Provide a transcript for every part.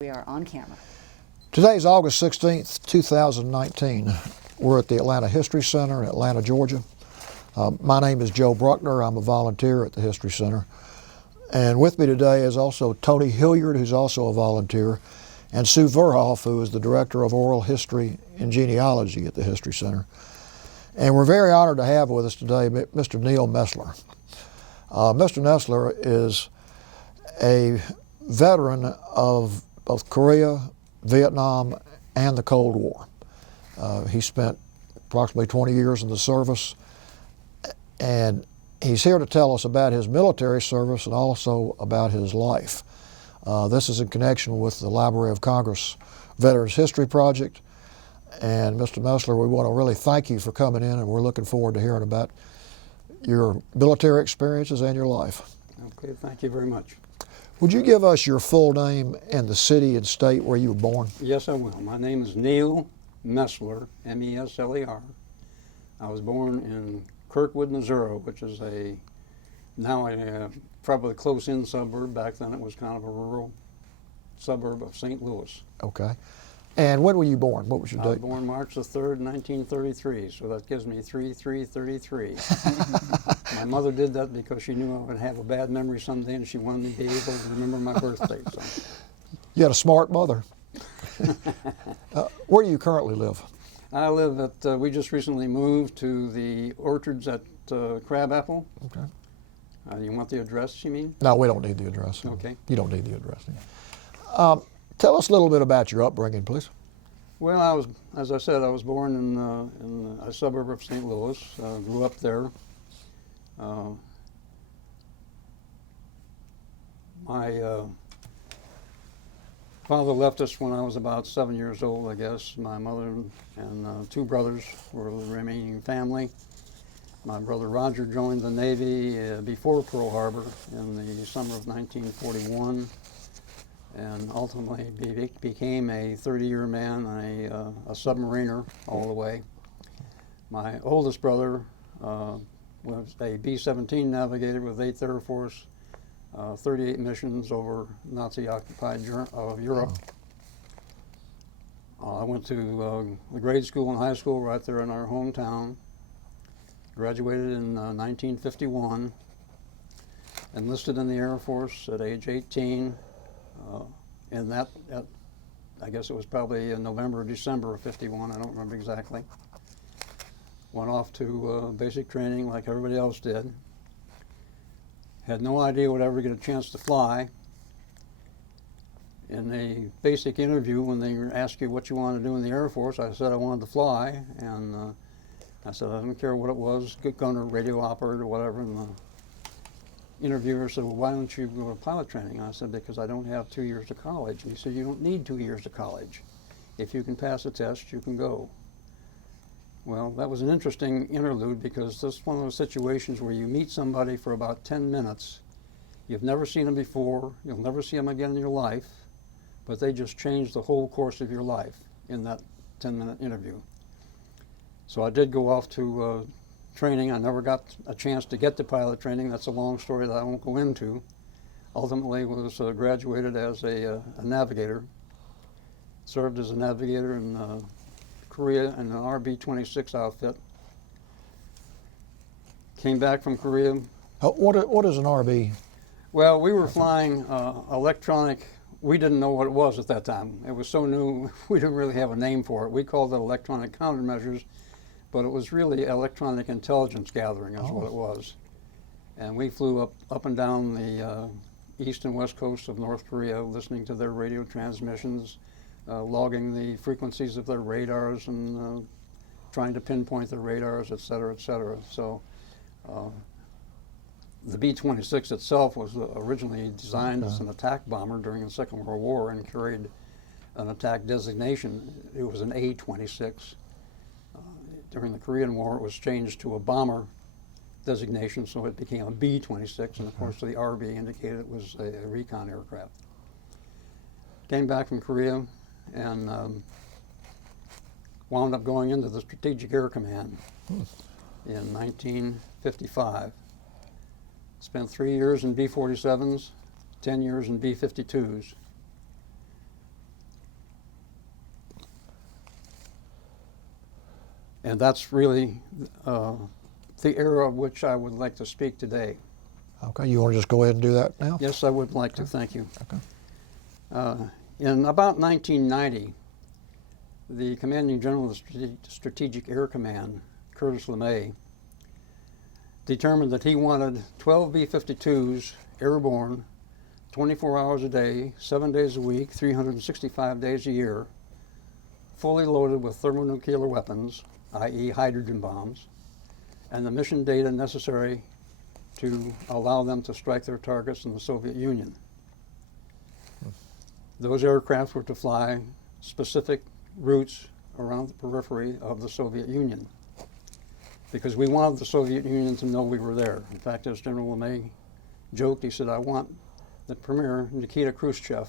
We are on camera. Today is August 16th, 2019. We're at the Atlanta History Center in Atlanta, Georgia. My name is Joe Bruckner. I'm a volunteer at the History Center. And with me today is also Tony Hilliard, who's also a volunteer, and Sue Verhoff, who is the Director of Oral History and Genealogy at the History Center. And we're very honored to have with us today Mr. Neil Mesler. Mr. Mesler is a veteran of both Korea, Vietnam, and the Cold War. He spent approximately 20 years in the service, and he's here to tell us about his military service and also about his life. This is in connection with the Library of Congress Veterans History Project. And Mr. Mesler, we want to really thank you for coming in, and we're looking forward to hearing about your military experiences and your life. Okay, thank you very much. Would you give us your full name and the city and state where you were born? Yes, I will. My name is Neil Mesler, M-E-S-L-E-R. I was born in Kirkwood, Missouri, which is now a probably close-in suburb. Back then it was kind of a rural suburb of St. Louis. Okay. And when were you born? What was your date? I was born March the 3rd, 1933, so that gives me 3-3-33. My mother did that because she knew I would have a bad memory someday, and she wanted me to be able to remember my birthday. So. You had a smart mother. Where do you currently live? I live at, we just recently moved to the orchards at Crabapple. Okay. You want the address, you mean? No, we don't need the address. Okay. You don't need the address. Tell us a little bit about your upbringing, please. Well, as I said, I was born in a suburb of St. Louis. Grew up there. My father left us when I was about 7 years old, I guess. My mother and two brothers were the remaining family. My brother Roger joined the Navy before Pearl Harbor in the summer of 1941. And ultimately became a 30-year man, a submariner all the way. My oldest brother was a B-17 navigator with 8th Air Force, 38 missions over Nazi-occupied Europe. I went to the grade school and high school right there in our hometown. Graduated in 1951. Enlisted in the Air Force at age 18. And that, I guess it was probably in November or December of '51, I don't remember exactly. Went off to basic training like everybody else did. Had no idea would ever get a chance to fly. In a basic interview, when they ask you what you want to do in the Air Force, I said I wanted to fly, and I said I don't care what it was, gunner, radio operator, whatever. And the interviewer said, well, why don't you go to pilot training? And I said, because I don't have 2 years of college. And he said, you don't need 2 years of college. If you can pass a test, you can go. Well, that was an interesting interlude because this is one of those situations where you meet somebody for about 10 minutes. You've never seen them before. You'll never see them again in your life. But they just changed the whole course of your life in that 10-minute interview. So I did go off to training. I never got a chance to get to pilot training. That's a long story that I won't go into. Ultimately was graduated as a navigator. Served as a navigator in Korea in an RB-26 outfit. Came back from Korea. What is an RB? Well, we were flying electronic. We didn't know what it was at that time. It was so new, we didn't really have a name for it. We called it electronic countermeasures. But it was really electronic intelligence gathering is what it was. And we flew up and down the east and west coast of North Korea, listening to their radio transmissions, logging the frequencies of their radars and trying to pinpoint their radars, et cetera, et cetera. So the B-26 itself was originally designed as an attack bomber during the Second World War and carried an attack designation. It was an A-26. During the Korean War, it was changed to a bomber designation, so it became a B-26, and of course the RB indicated it was a recon aircraft. Came back from Korea and wound up going into the Strategic Air Command in 1955. Spent 3 years in B-47s, 10 years in B-52s. And that's really the era of which I would like to speak today. Okay, you want to just go ahead and do that now? Yes, I would like to, thank you. Okay. In about 1990, the Commanding General of the Strategic Air Command, Curtis LeMay, determined that he wanted 12 B-52s airborne 24 hours a day, 7 days a week, 365 days a year, fully loaded with thermonuclear weapons, i.e. hydrogen bombs, and the mission data necessary to allow them to strike their targets in the Soviet Union. Those aircraft were to fly specific routes around the periphery of the Soviet Union because we wanted the Soviet Union to know we were there. In fact, as General LeMay joked, he said, I want the Premier, Nikita Khrushchev,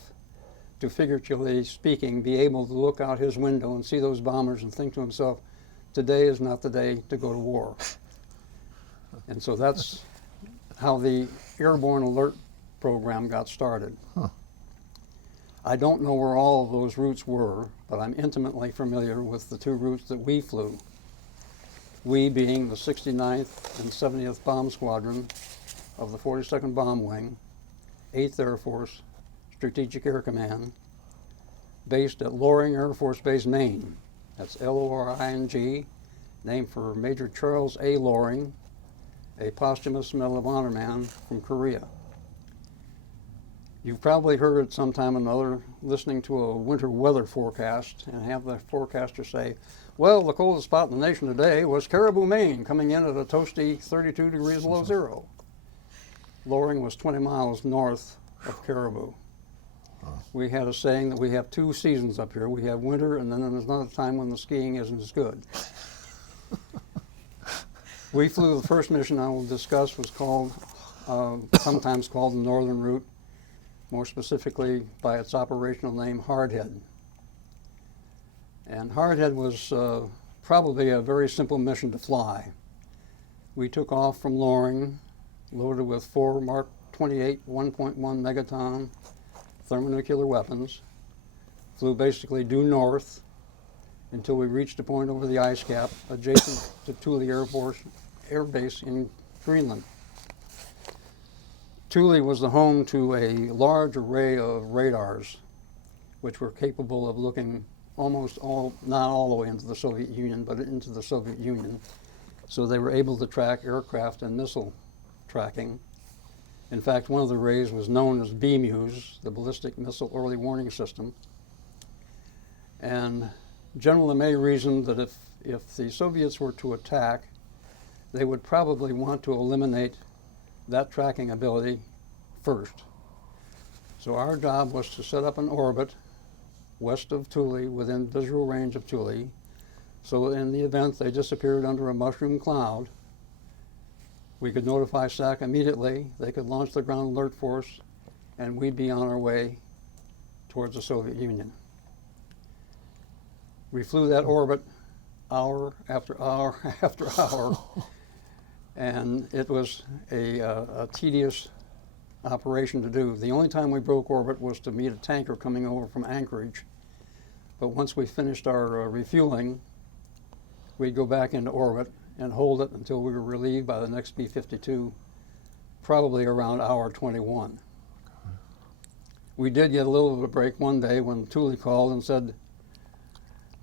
to figuratively speaking, be able to look out his window and see those bombers and think to himself, today is not the day to go to war. And so that's how the airborne alert program got started. Huh. I don't know where all of those routes were, but I'm intimately familiar with the two routes that we flew. We being the 69th and 70th Bomb Squadron of the 42nd Bomb Wing, 8th Air Force, Strategic Air Command, based at Loring Air Force Base, Maine. That's Loring, named for Major Charles A. Loring, a posthumous Medal of Honor man from Korea. You've probably heard it sometime or another listening to a winter weather forecast and have the forecaster say, well, the coldest spot in the nation today was Caribou, Maine, coming in at a toasty 32 degrees below zero. Loring was 20 miles north of Caribou. We had a saying that we have two seasons up here. We have winter, and then there's another time when the skiing isn't as good. We flew the first mission I will discuss was called, sometimes called the Northern Route, more specifically by its operational name, Hardhead. And Hardhead was probably a very simple mission to fly. We took off from Loring, loaded with 4 Mark 28 1.1 megaton thermonuclear weapons, flew basically due north until we reached a point over the ice cap adjacent to Thule Air Base in Greenland. Thule was the home to a large array of radars, which were capable of looking almost all, not all the way into the Soviet Union, but into the Soviet Union. So they were able to track aircraft and missile tracking. In fact, one of the arrays was known as BMUS, the Ballistic Missile Early Warning System. And General LeMay reasoned that if the Soviets were to attack, they would probably want to eliminate that tracking ability first. So our job was to set up an orbit west of Thule, within visual range of Thule, so in the event they disappeared under a mushroom cloud, we could notify SAC immediately, they could launch the ground alert force, and we'd be on our way towards the Soviet Union. We flew that orbit hour after hour after hour, and it was a tedious operation to do. The only time we broke orbit was to meet a tanker coming over from Anchorage, but once we finished our refueling, we'd go back into orbit and hold it until we were relieved by the next B-52, probably around hour 21. We did get a little of a break one day when Thule called and said,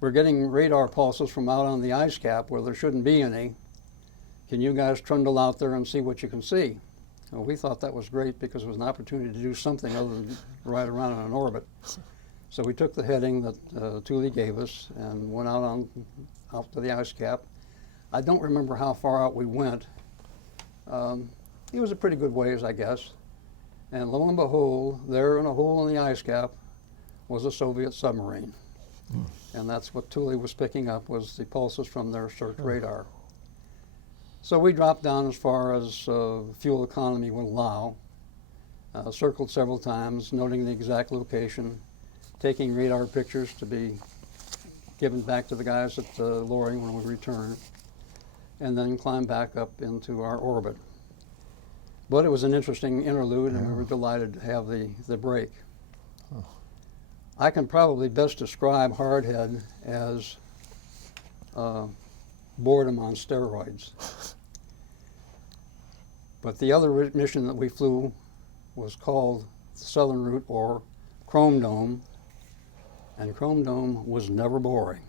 we're getting radar pulses from out on the ice cap where there shouldn't be any. Can you guys trundle out there and see what you can see? Well, we thought that was great because it was an opportunity to do something other than ride around in an orbit. So we took the heading that Thule gave us and went out to the ice cap. I don't remember how far out we went. It was a pretty good ways, I guess. And lo and behold, there in a hole in the ice cap was a Soviet submarine. And that's what Thule was picking up, was the pulses from their search radar. So we dropped down as far as fuel economy would allow, circled several times, noting the exact location, taking radar pictures to be given back to the guys at Loring when we returned, and then climbed back up into our orbit. But it was an interesting interlude, and we were delighted to have the break. Oh. I can probably best describe Hardhead as boredom on steroids. But the other mission that we flew was called the Southern Route, or Chrome Dome, and Chrome Dome was never boring.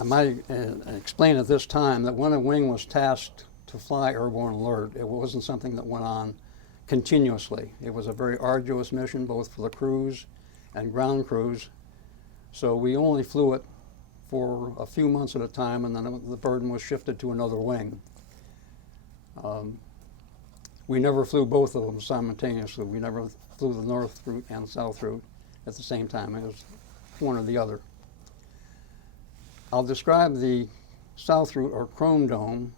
I might explain at this time that when a wing was tasked to fly airborne alert, it wasn't something that went on continuously. It was a very arduous mission, both for the crews and ground crews. So we only flew it for a few months at a time, and then the burden was shifted to another wing. We never flew both of them simultaneously. We never flew the north route and south route at the same time. It was one or the other. I'll describe the south route, or Chrome Dome,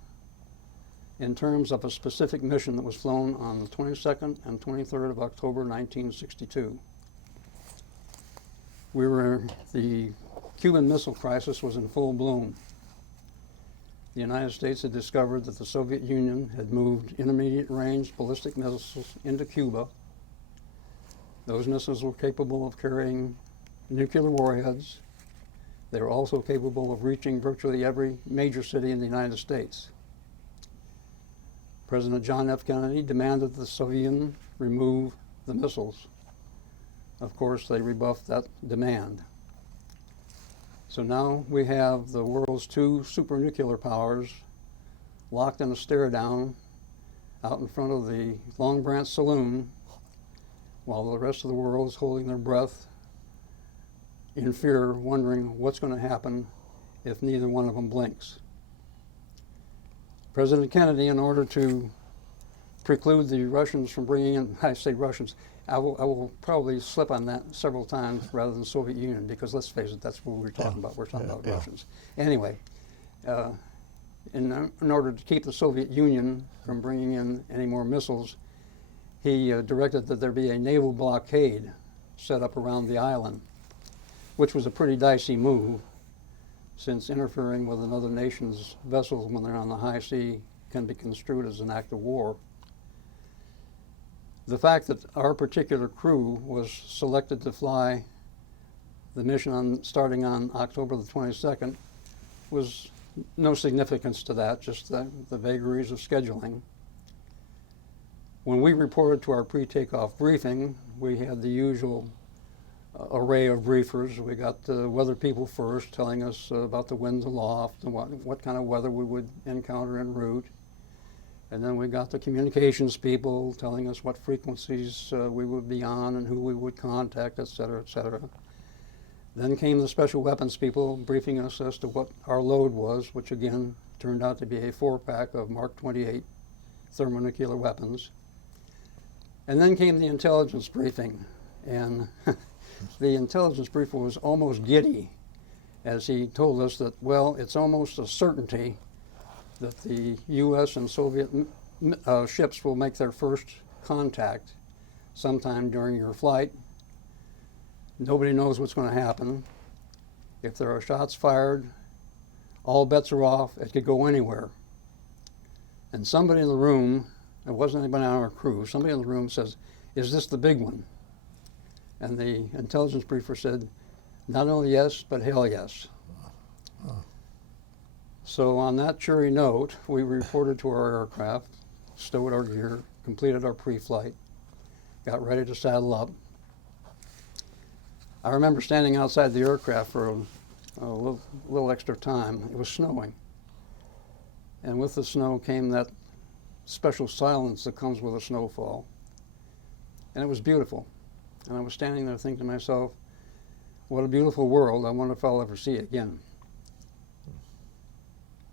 in terms of a specific mission that was flown on the 22nd and 23rd of October 1962. The Cuban Missile Crisis was in full bloom. The United States had discovered that the Soviet Union had moved intermediate range ballistic missiles into Cuba. Those missiles were capable of carrying nuclear warheads. They were also capable of reaching virtually every major city in the United States. President John F. Kennedy demanded that the Soviet Union remove the missiles. Of course, they rebuffed that demand. So now we have the world's two supernuclear powers locked in a stare-down out in front of the Long Branch Saloon, while the rest of the world is holding their breath in fear, wondering what's going to happen if neither one of them blinks. President Kennedy, in order to preclude the Russians from bringing in, I say Russians, I will probably slip on that several times rather than Soviet Union, because let's face it, that's what we're talking about. We're talking about Russians. Anyway, in order to keep the Soviet Union from bringing in any more missiles, he directed that there be a naval blockade set up around the island, which was a pretty dicey move, since interfering with another nation's vessels when they're on the high sea can be construed as an act of war. The fact that our particular crew was selected to fly the mission starting on October the 22nd was no significance to that, just the vagaries of scheduling. When we reported to our pre-takeoff briefing, we had the usual array of briefers. We got the weather people first, telling us about the winds aloft and what kind of weather we would encounter en route. And then we got the communications people telling us what frequencies we would be on and who we would contact, et cetera, et cetera. Then came the special weapons people briefing us as to what our load was, which again turned out to be a 4-pack of Mark 28 thermonuclear weapons. And then came the intelligence briefing, and the intelligence briefer was almost giddy as he told us that, well, it's almost a certainty that the U.S. and Soviet ships will make their first contact sometime during your flight. Nobody knows what's going to happen. If there are shots fired, all bets are off. It could go anywhere. And somebody in the room, it wasn't anybody on our crew, somebody in the room says, "Is this the big one?" And the intelligence briefer said, "Not only yes, but hell yes." So on that cheery note, we reported to our aircraft, stowed our gear, completed our pre-flight, got ready to saddle up. I remember standing outside the aircraft for a little extra time. It was snowing. And with the snow came that special silence that comes with a snowfall. And it was beautiful. And I was standing there thinking to myself, what a beautiful world. I wonder if I'll ever see it again.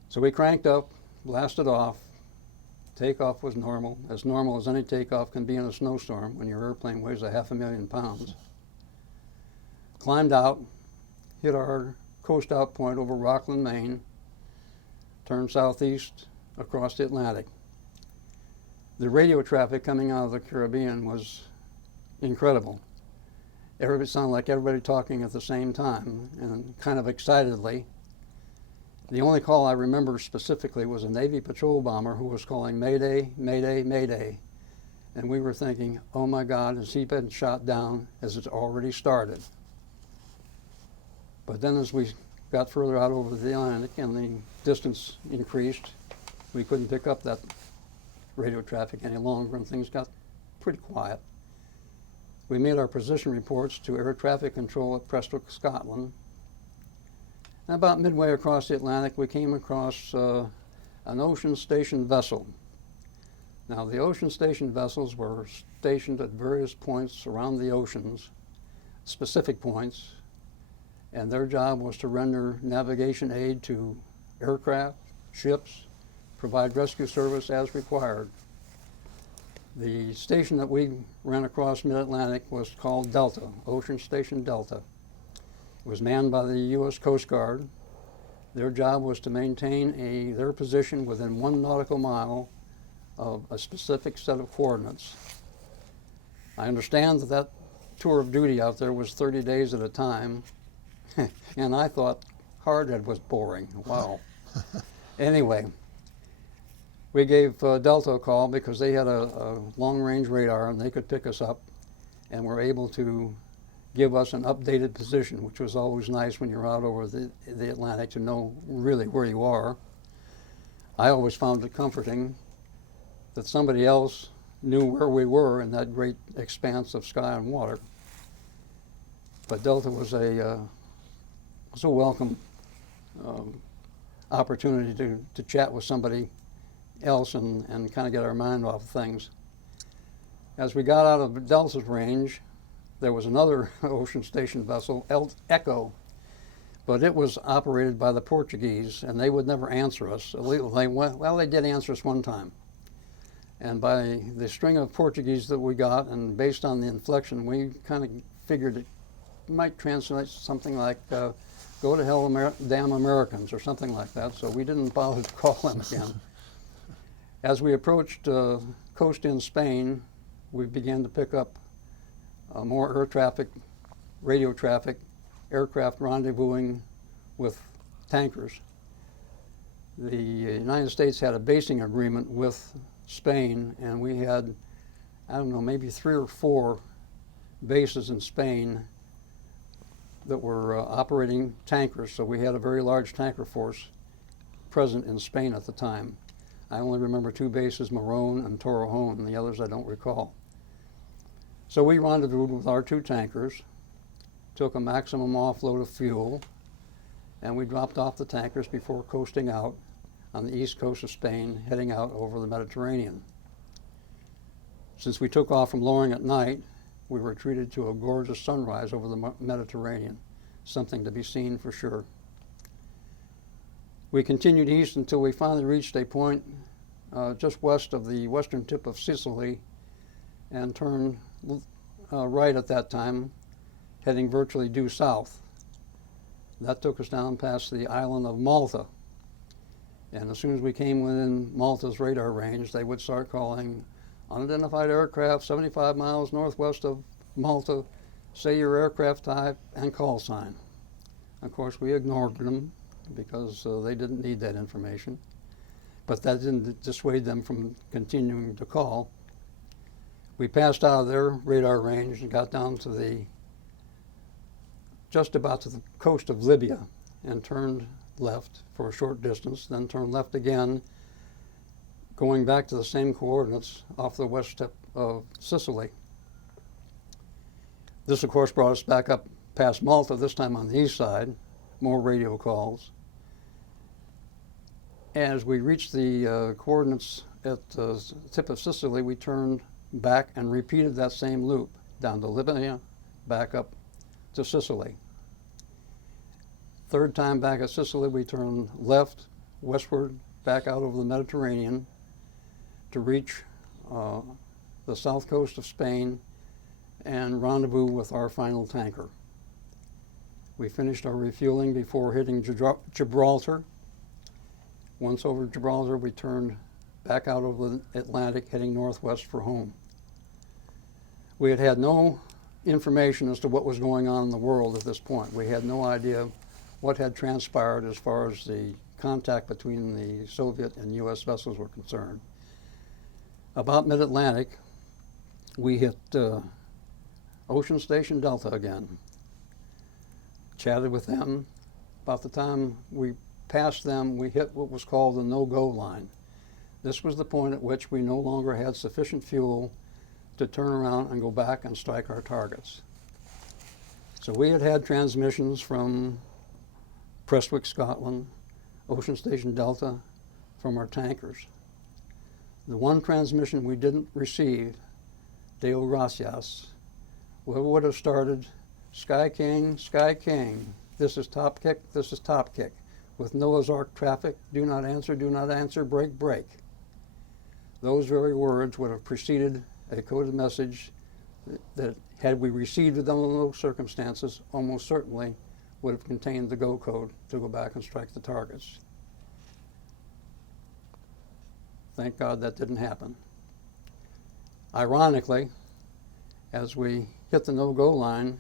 So we cranked up, blasted off. Takeoff was normal as any takeoff can be in a snowstorm when your airplane weighs 500,000 pounds. Climbed out, hit our coast out point over Rockland, Maine, turned southeast across the Atlantic. The radio traffic coming out of the Caribbean was incredible. Everybody sounded like everybody talking at the same time and kind of excitedly. The only call I remember specifically was a Navy patrol bomber who was calling Mayday, Mayday, Mayday. And we were thinking, oh my God, has he been shot down as it's already started? But then as we got further out over the Atlantic and the distance increased, we couldn't pick up that radio traffic any longer, and things got pretty quiet. We made our position reports to Air Traffic Control at Prestwick, Scotland. And about midway across the Atlantic, we came across an ocean station vessel. Now, the ocean station vessels were stationed at various points around the oceans, specific points, and their job was to render navigation aid to aircraft, ships, provide rescue service as required. The station that we ran across mid-Atlantic was called Delta, Ocean Station Delta. It was manned by the U.S. Coast Guard. Their job was to maintain their position within 1 nautical mile of a specific set of coordinates. I understand that that tour of duty out there was 30 days at a time, and I thought hardhead was boring. Wow. Anyway, we gave Delta a call because they had a long-range radar and they could pick us up, and were able to give us an updated position, which was always nice when you're out over the Atlantic to know really where you are. I always found it comforting that somebody else knew where we were in that great expanse of sky and water. But Delta was a welcome opportunity to chat with somebody else and kind of get our mind off of things. As we got out of Delta's range, there was another ocean station vessel, Echo, but it was operated by the Portuguese, and they would never answer us. They did answer us one time. And by the string of Portuguese that we got, and based on the inflection, we kind of figured it might translate something like, go to hell, damn Americans, or something like that, so we didn't bother to call them again. As we approached coast in Spain, we began to pick up more air traffic, radio traffic, aircraft rendezvousing with tankers. The United States had a basing agreement with Spain, and we had, I don't know, maybe 3 or 4 bases in Spain that were operating tankers, so we had a very large tanker force present in Spain at the time. I only remember 2 bases, Morón and Torrejón, and the others I don't recall. So we rendezvoused with our 2 tankers, took a maximum offload of fuel, and we dropped off the tankers before coasting out on the east coast of Spain, heading out over the Mediterranean. Since we took off from Loring at night, we were treated to a gorgeous sunrise over the Mediterranean, something to be seen for sure. We continued east until we finally reached a point just west of the western tip of Sicily and turned right at that time, heading virtually due south. That took us down past the island of Malta. And as soon as we came within Malta's radar range, they would start calling unidentified aircraft 75 miles northwest of Malta, say your aircraft type and call sign. Of course, we ignored them because they didn't need that information. But that didn't dissuade them from continuing to call. We passed out of their radar range and got down to just about to the coast of Libya and turned left for a short distance, then turned left again, going back to the same coordinates off the west tip of Sicily. This, of course, brought us back up past Malta, this time on the east side, more radio calls. As we reached the coordinates at the tip of Sicily, we turned back and repeated that same loop down to Libya, back up to Sicily. Third time back at Sicily, we turned left, westward, back out over the Mediterranean to reach the south coast of Spain and rendezvous with our final tanker. We finished our refueling before hitting Gibraltar. Once over Gibraltar, we turned back out over the Atlantic, heading northwest for home. We had had no information as to what was going on in the world at this point. We had no idea what had transpired as far as the contact between the Soviet and U.S. vessels were concerned. About mid-Atlantic, we hit Ocean Station Delta again. Chatted with them, about the time we passed them, we hit what was called the no-go line. This was the point at which we no longer had sufficient fuel to turn around and go back and strike our targets. So we had transmissions from Prestwick, Scotland, Ocean Station Delta, from our tankers. The one transmission we didn't receive, Deo Gracias, would have started, Sky King, this is top kick, with Noah's Ark traffic, do not answer, break. Those very words would have preceded a coded message that, had we received it under those circumstances, almost certainly would have contained the go code to go back and strike the targets. Thank God that didn't happen. Ironically, as we hit the no-go line,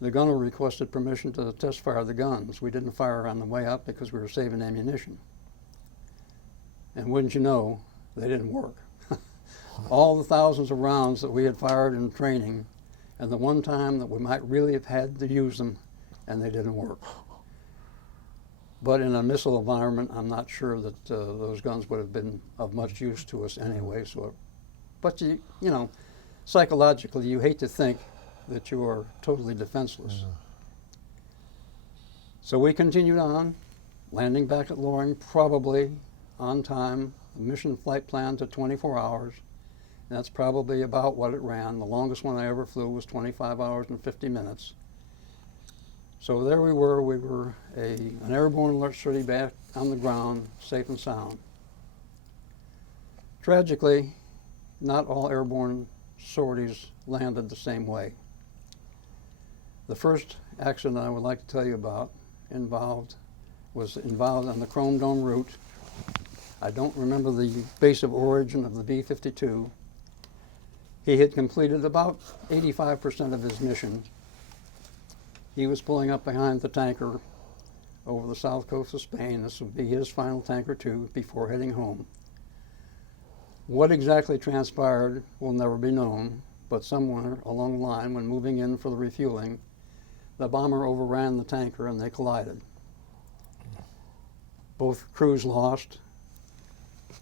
the gunner requested permission to test fire the guns. We didn't fire on the way up because we were saving ammunition. And wouldn't you know, they didn't work. All the thousands of rounds that we had fired in training, and the one time that we might really have had to use them, and they didn't work. But in a missile environment, I'm not sure that those guns would have been of much use to us anyway. But you know, psychologically, you hate to think that you are totally defenseless. Yeah. So we continued on, landing back at Loring, probably on time, mission flight plan to 24 hours. And that's probably about what it ran. The longest one I ever flew was 25 hours and 50 minutes. So there we were an airborne alert sortie back on the ground, safe and sound. Tragically, not all airborne sorties landed the same way. The first accident I would like to tell you about was involved on the Chrome Dome route. I don't remember the base of origin of the B-52. He had completed about 85% of his mission. He was pulling up behind the tanker over the south coast of Spain. This would be his final tanker too before heading home. What exactly transpired will never be known, but somewhere along the line, when moving in for the refueling, the bomber overran the tanker and they collided. Both crews lost.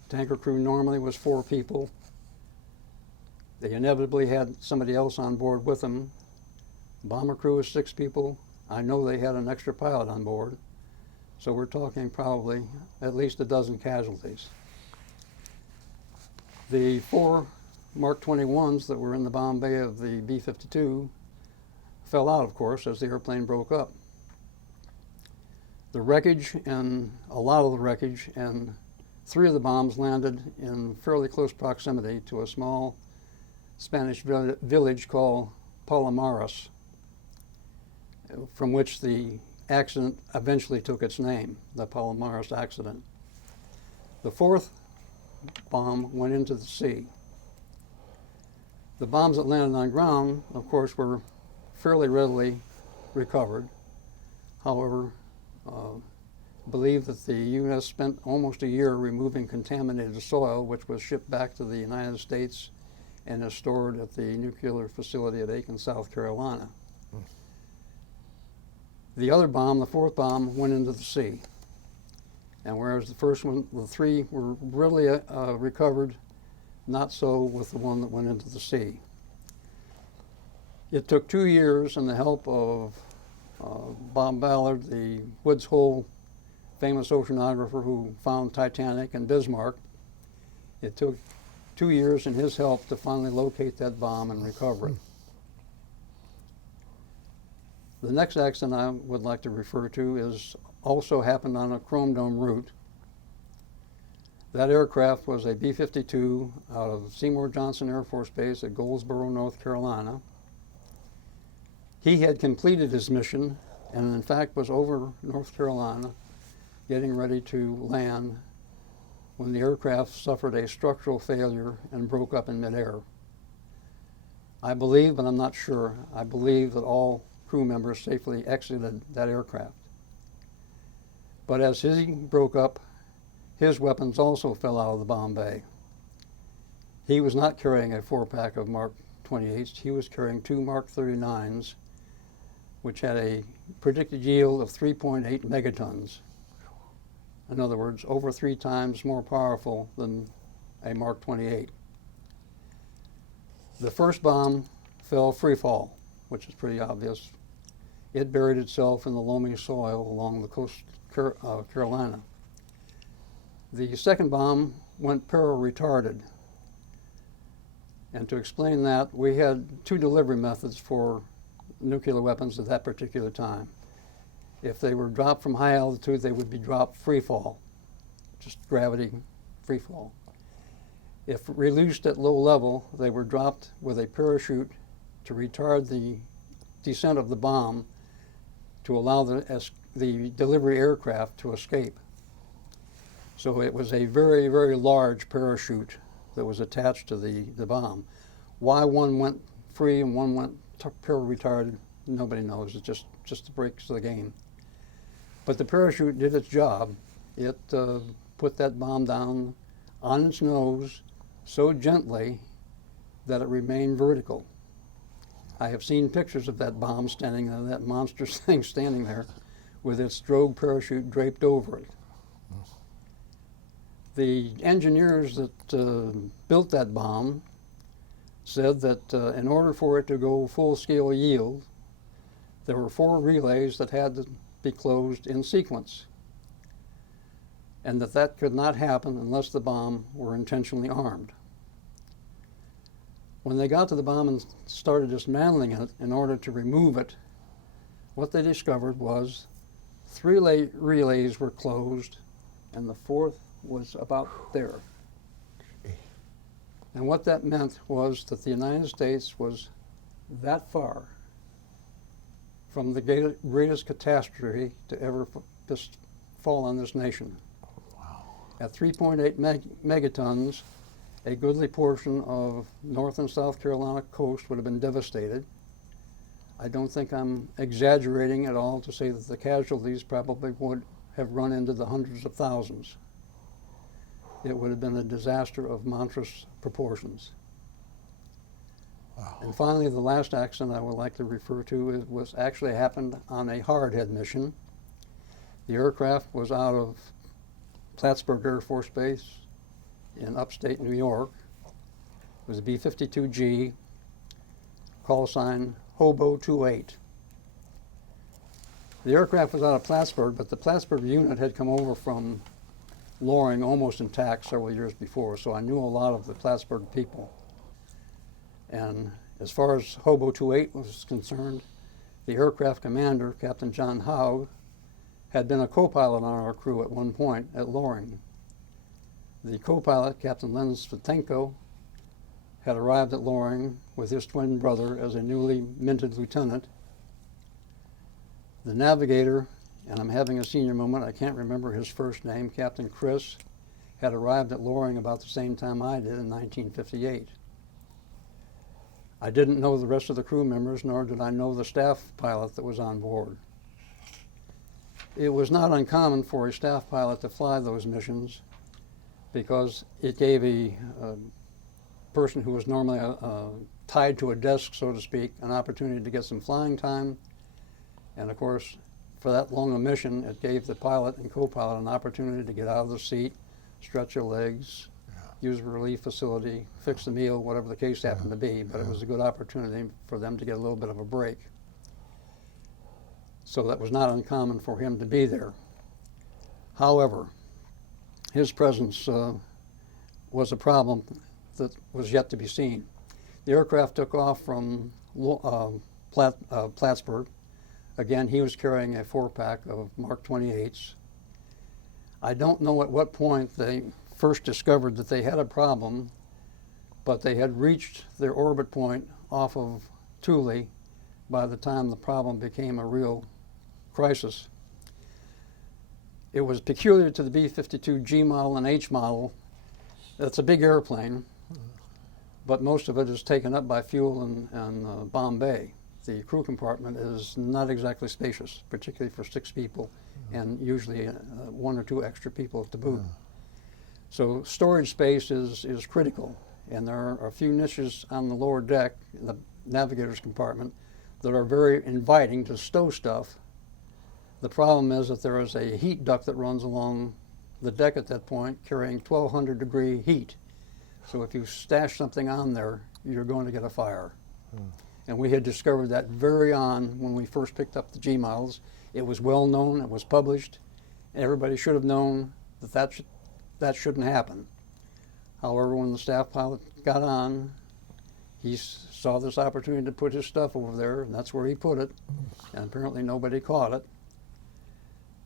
Tanker crew normally was 4 people. They inevitably had somebody else on board with them. Bomber crew was 6 people. I know they had an extra pilot on board. So we're talking probably at least a dozen casualties. The 4 Mark 21s that were in the bomb bay of the B-52 fell out, of course, as the airplane broke up. The wreckage, and a lot of the wreckage, and 3 of the bombs landed in fairly close proximity to a small Spanish village called Palomares, from which the accident eventually took its name, the Palomares accident. The 4th bomb went into the sea. The bombs that landed on ground, of course, were fairly readily recovered. However, believe that the U.S. spent almost a year removing contaminated soil, which was shipped back to the United States and is stored at the nuclear facility at Aiken, South Carolina. The other bomb, the 4th bomb, went into the sea. And whereas the first one, the 3 were really recovered, not so with the one that went into the sea. It took 2 years and the help of Bob Ballard, the Woods Hole famous oceanographer who found Titanic and Bismarck. It took 2 years and his help to finally locate that bomb and recover it. The next accident I would like to refer to is also happened on a Chrome Dome route. That aircraft was a B-52 out of Seymour Johnson Air Force Base at Goldsboro, North Carolina. He had completed his mission and in fact was over North Carolina getting ready to land when the aircraft suffered a structural failure and broke up in midair. I believe, but I'm not sure, I believe that all crew members safely exited that aircraft. But as he broke up, his weapons also fell out of the bomb bay. He was not carrying a 4-pack of Mark 28s, he was carrying 2 Mark 39s which had a predicted yield of 3.8 megatons. In other words, over 3 times more powerful than a Mark 28. The first bomb fell free fall, which is pretty obvious. It buried itself in the loamy soil along the coast of Carolina. The second bomb went para-retarded. And to explain that, we had 2 delivery methods for nuclear weapons at that particular time. If they were dropped from high altitude, they would be dropped free fall, just gravity free fall. If released at low level, they were dropped with a parachute to retard the descent of the bomb to allow the delivery aircraft to escape. So it was a very, very large parachute that was attached to the bomb. Why one went free and one went para-retarded, nobody knows. It's just the breaks of the game. But the parachute did its job. It put that bomb down on its nose so gently that it remained vertical. I have seen pictures of that bomb standing there, that monstrous thing standing there with its drogue parachute draped over it. The engineers that built that bomb said that in order for it to go full-scale yield, there were 4 relays that had to be closed in sequence, and that could not happen unless the bomb were intentionally armed. When they got to the bomb and started dismantling it in order to remove it, what they discovered was 3 relays were closed and the 4th was about there. And what that meant was that the United States was that far from the greatest catastrophe to ever just fall on this nation. Wow. At 3.8 megatons, a goodly portion of North and South Carolina coast would have been devastated. I don't think I'm exaggerating at all to say that the casualties probably would have run into the hundreds of thousands. It would have been a disaster of monstrous proportions. Wow. And finally, the last accident I would like to refer to was actually happened on a hardhead mission. The aircraft was out of Plattsburgh Air Force Base in upstate New York. It was a B-52G, call sign Hobo 28. The aircraft was out of Plattsburgh, but the Plattsburgh unit had come over from Loring almost intact several years before, so I knew a lot of the Plattsburgh people. And as far as Hobo 28 was concerned, the aircraft commander, Captain John Howe, had been a co-pilot on our crew at one point at Loring. The co-pilot, Captain Len Svitenko, had arrived at Loring with his twin brother as a newly minted lieutenant. The navigator, and I'm having a senior moment, I can't remember his first name, Captain Chris, had arrived at Loring about the same time I did in 1958. I didn't know the rest of the crew members, nor did I know the staff pilot that was on board. It was not uncommon for a staff pilot to fly those missions because it gave a person who was normally tied to a desk, so to speak, an opportunity to get some flying time. And of course, for that long a mission, it gave the pilot and co-pilot an opportunity to get out of the seat, stretch their legs, use a relief facility, fix the meal, whatever the case happened to be, but it was a good opportunity for them to get a little bit of a break. So that was not uncommon for him to be there. However, his presence was a problem that was yet to be seen. The aircraft took off from Plattsburgh. Again, he was carrying a 4-pack of Mark 28s. I don't know at what point they first discovered that they had a problem, but they had reached their orbit point off of Thule by the time the problem became a real crisis. It was peculiar to the B-52G model and H model. It's a big airplane, but most of it is taken up by fuel and bomb bay. The crew compartment is not exactly spacious, particularly for 6 people, and usually 1 or 2 extra people to boot. So storage space is critical, and there are a few niches on the lower deck, the navigator's compartment, that are very inviting to stow stuff. The problem is that there is a heat duct that runs along the deck at that point, carrying 1200-degree heat. So if you stash something on there, you're going to get a fire. And we had discovered that very on when we first picked up the G models. It was well known, it was published, and everybody should have known that that shouldn't happen. However, when the staff pilot got on, he saw this opportunity to put his stuff over there, and that's where he put it, and apparently nobody caught it.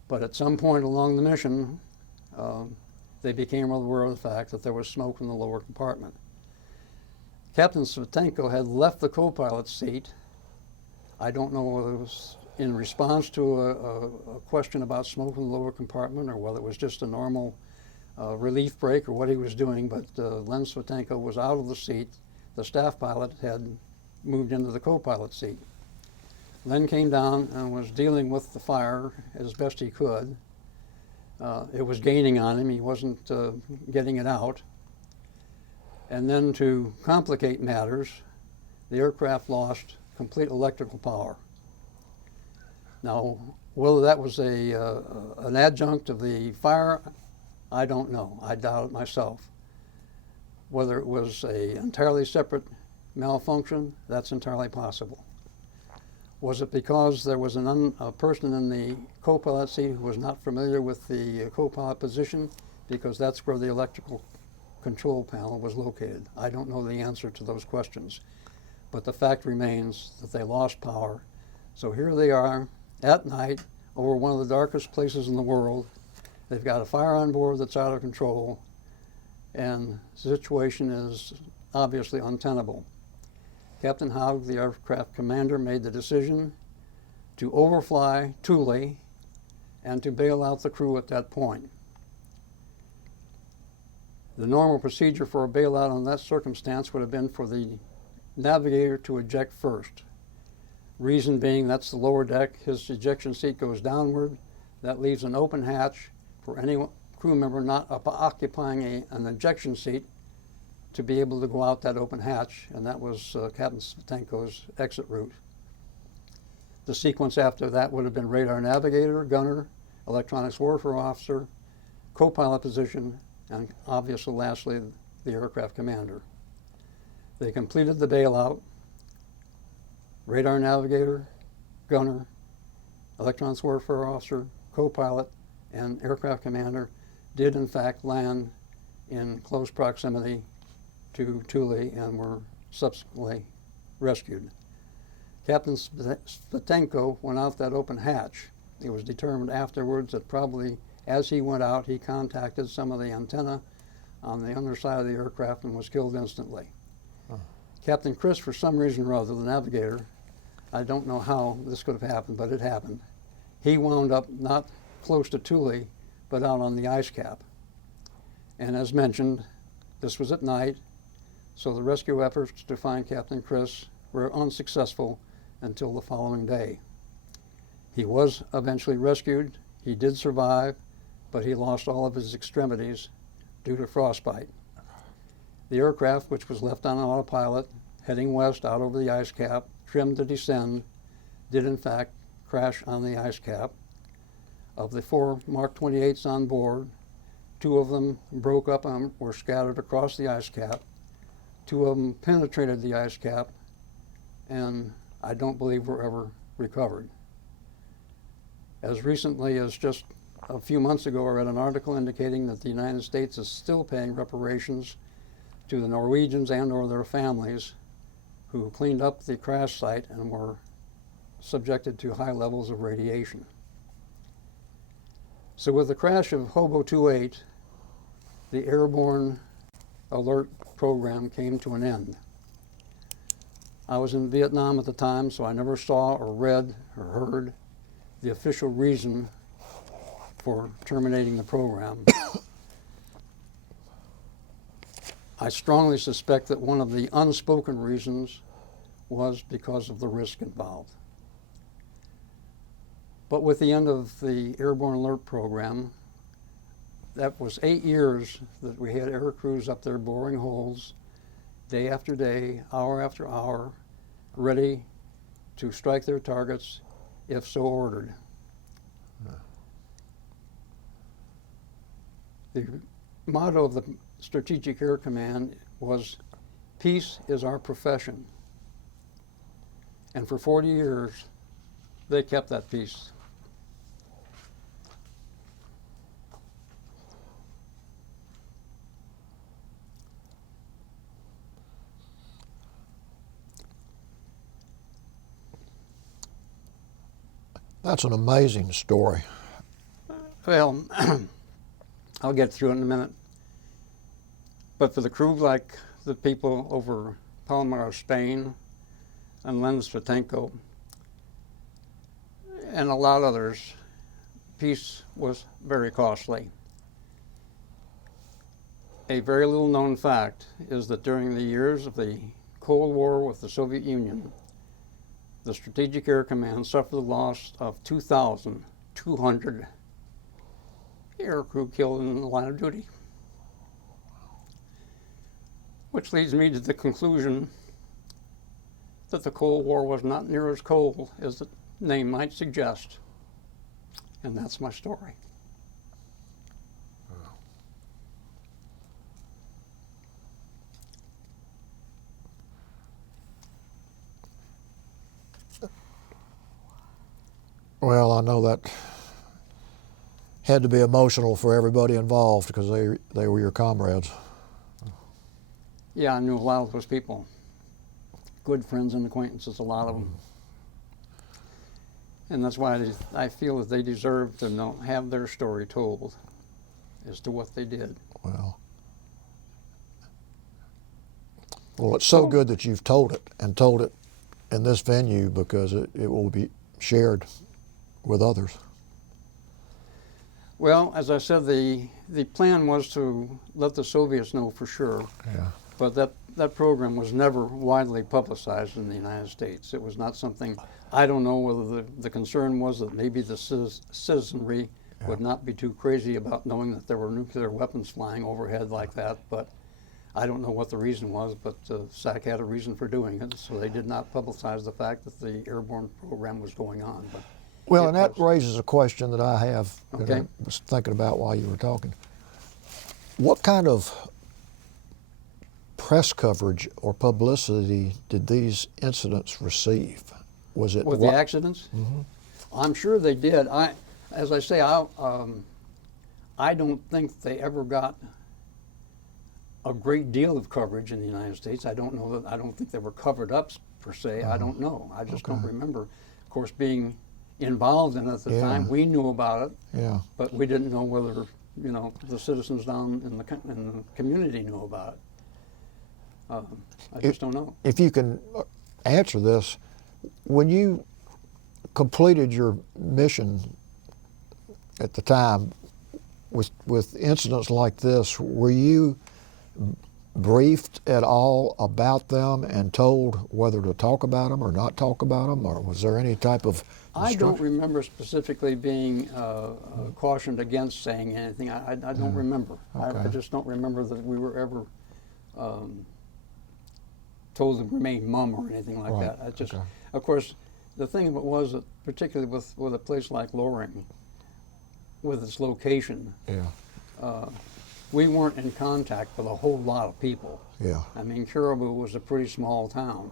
But at some point along the mission, they became aware of the fact that there was smoke in the lower compartment. Captain Svitenko had left the co-pilot's seat. I don't know whether it was in response to a question about smoke in the lower compartment or whether it was just a normal relief break or what he was doing, but Len Svitenko was out of the seat. The staff pilot had moved into the co-pilot seat. Len came down and was dealing with the fire as best he could. It was gaining on him. He wasn't getting it out. And then to complicate matters, the aircraft lost complete electrical power. Now, whether that was an adjunct of the fire, I don't know. I doubt it myself. Whether it was an entirely separate malfunction, that's entirely possible. Was it because there was a person in the co-pilot seat who was not familiar with the co-pilot position? Because that's where the electrical control panel was located. I don't know the answer to those questions. But the fact remains that they lost power. So here they are at night over one of the darkest places in the world. They've got a fire on board that's out of control, and the situation is obviously untenable. Captain Haug, the aircraft commander, made the decision to overfly Thule and to bail out the crew at that point. The normal procedure for a bailout on that circumstance would have been for the navigator to eject first. Reason being, that's the lower deck. His ejection seat goes downward. That leaves an open hatch for any crew member not occupying an ejection seat to be able to go out that open hatch, and that was Captain Svitenko's exit route. The sequence after that would have been radar navigator, gunner, electronics warfare officer, co-pilot position, and obviously lastly the aircraft commander. They completed the bailout. Radar navigator, gunner, electronics warfare officer, co-pilot, and aircraft commander did in fact land in close proximity to Thule and were subsequently rescued. Captain Svitenko went out that open hatch. It was determined afterwards that probably as he went out, he contacted some of the antenna on the underside of the aircraft and was killed instantly. Captain Chris, for some reason or other, the navigator, I don't know how this could have happened, but it happened. He wound up not close to Thule, but out on the ice cap. And as mentioned, this was at night, so the rescue efforts to find Captain Chris were unsuccessful until the following day. He was eventually rescued. He did survive, but he lost all of his extremities due to frostbite. The aircraft, which was left on autopilot, heading west out over the ice cap, trimmed to descend, did in fact crash on the ice cap. Of the 4 Mark 28s on board, 2 of them broke up and were scattered across the ice cap. 2 of them penetrated the ice cap, and I don't believe were ever recovered. As recently as just a few months ago, I read an article indicating that the United States is still paying reparations to the Norwegians and or their families who cleaned up the crash site and were subjected to high levels of radiation. So with the crash of Hobo 28, the airborne alert program came to an end. I was in Vietnam at the time, so I never saw or read or heard the official reason for terminating the program. I strongly suspect that one of the unspoken reasons was because of the risk involved. But with the end of the airborne alert program, that was 8 years that we had air crews up there boring holes day after day, hour after hour, ready to strike their targets if so ordered. The motto of the Strategic Air Command was, "Peace is our profession." And for 40 years, they kept that peace. That's an amazing story. Well, I'll get through it in a minute. But for the crew, like the people over Palomar, Spain, and Lens-Vatenko, and a lot of others, peace was very costly. A very little known fact is that during the years of the Cold War with the Soviet Union, the Strategic Air Command suffered the loss of 2,200 air crew killed in the line of duty. Which leads me to the conclusion that the Cold War was not near as cold as the name might suggest. And that's my story. Well, I know that had to be emotional for everybody involved because they were your comrades. Yeah, I knew a lot of those people. Good friends and acquaintances, a lot of them. And that's why I feel that they deserve to have their story told as to what they did. Well, it's so good that you've told it and told it in this venue because it will be shared with others. Well, as I said, the plan was to let the Soviets know for sure. Yeah. But that program was never widely publicized in the United States. It was not something, I don't know whether the concern was that maybe the citizenry would not be too crazy about knowing that there were nuclear weapons flying overhead like that, but I don't know what the reason was, but SAC had a reason for doing it, so they did not publicize the fact that the airborne program was going on. But well, and that raises a question that I have that Okay. I was thinking about while you were talking. What kind of press coverage or publicity did these incidents receive? Was it with the accidents? Mm-hmm. I'm sure they did. As I say, I don't think they ever got a great deal of coverage in the United States. I don't know that. I don't think they were covered up per se. I don't know. I just don't remember. Of course, being involved in it at the time, we knew about it, Yeah. but we didn't know whether the citizens down in the community knew about it. I just don't know. If you can answer this, when you completed your mission at the time with incidents like this, were you briefed at all about them and told whether to talk about them or not talk about them, or was there any type of I don't remember specifically being cautioned against saying anything. I don't remember. Okay. I just don't remember that we were ever told to remain mum or anything like that. I just, of course, the thing of it was that particularly with a place like Loring, with its location, we weren't in contact with a whole lot of people. Yeah. I mean, Caribou was a pretty small town,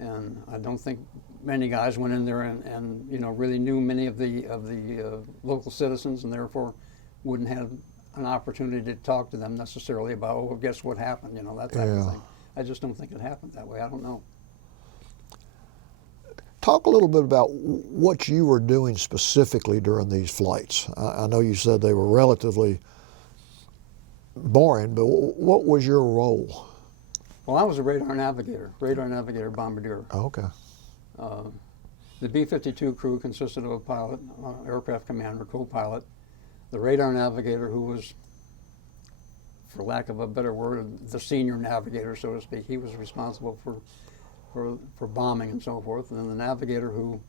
and I don't think many guys went in there and really knew many of the local citizens, and therefore wouldn't have an opportunity to talk to them necessarily about, oh, well, guess what happened, that type of thing. I just don't think it happened that way. I don't know. Talk a little bit about what you were doing specifically during these flights. I know you said they were relatively boring, but what was your role? Well, I was a radar navigator bombardier. Oh, okay. The B-52 crew consisted of a pilot, aircraft commander, co-pilot, the radar navigator, who was, for lack of a better word, the senior navigator, so to speak. He was responsible for bombing and so forth, and then the navigator who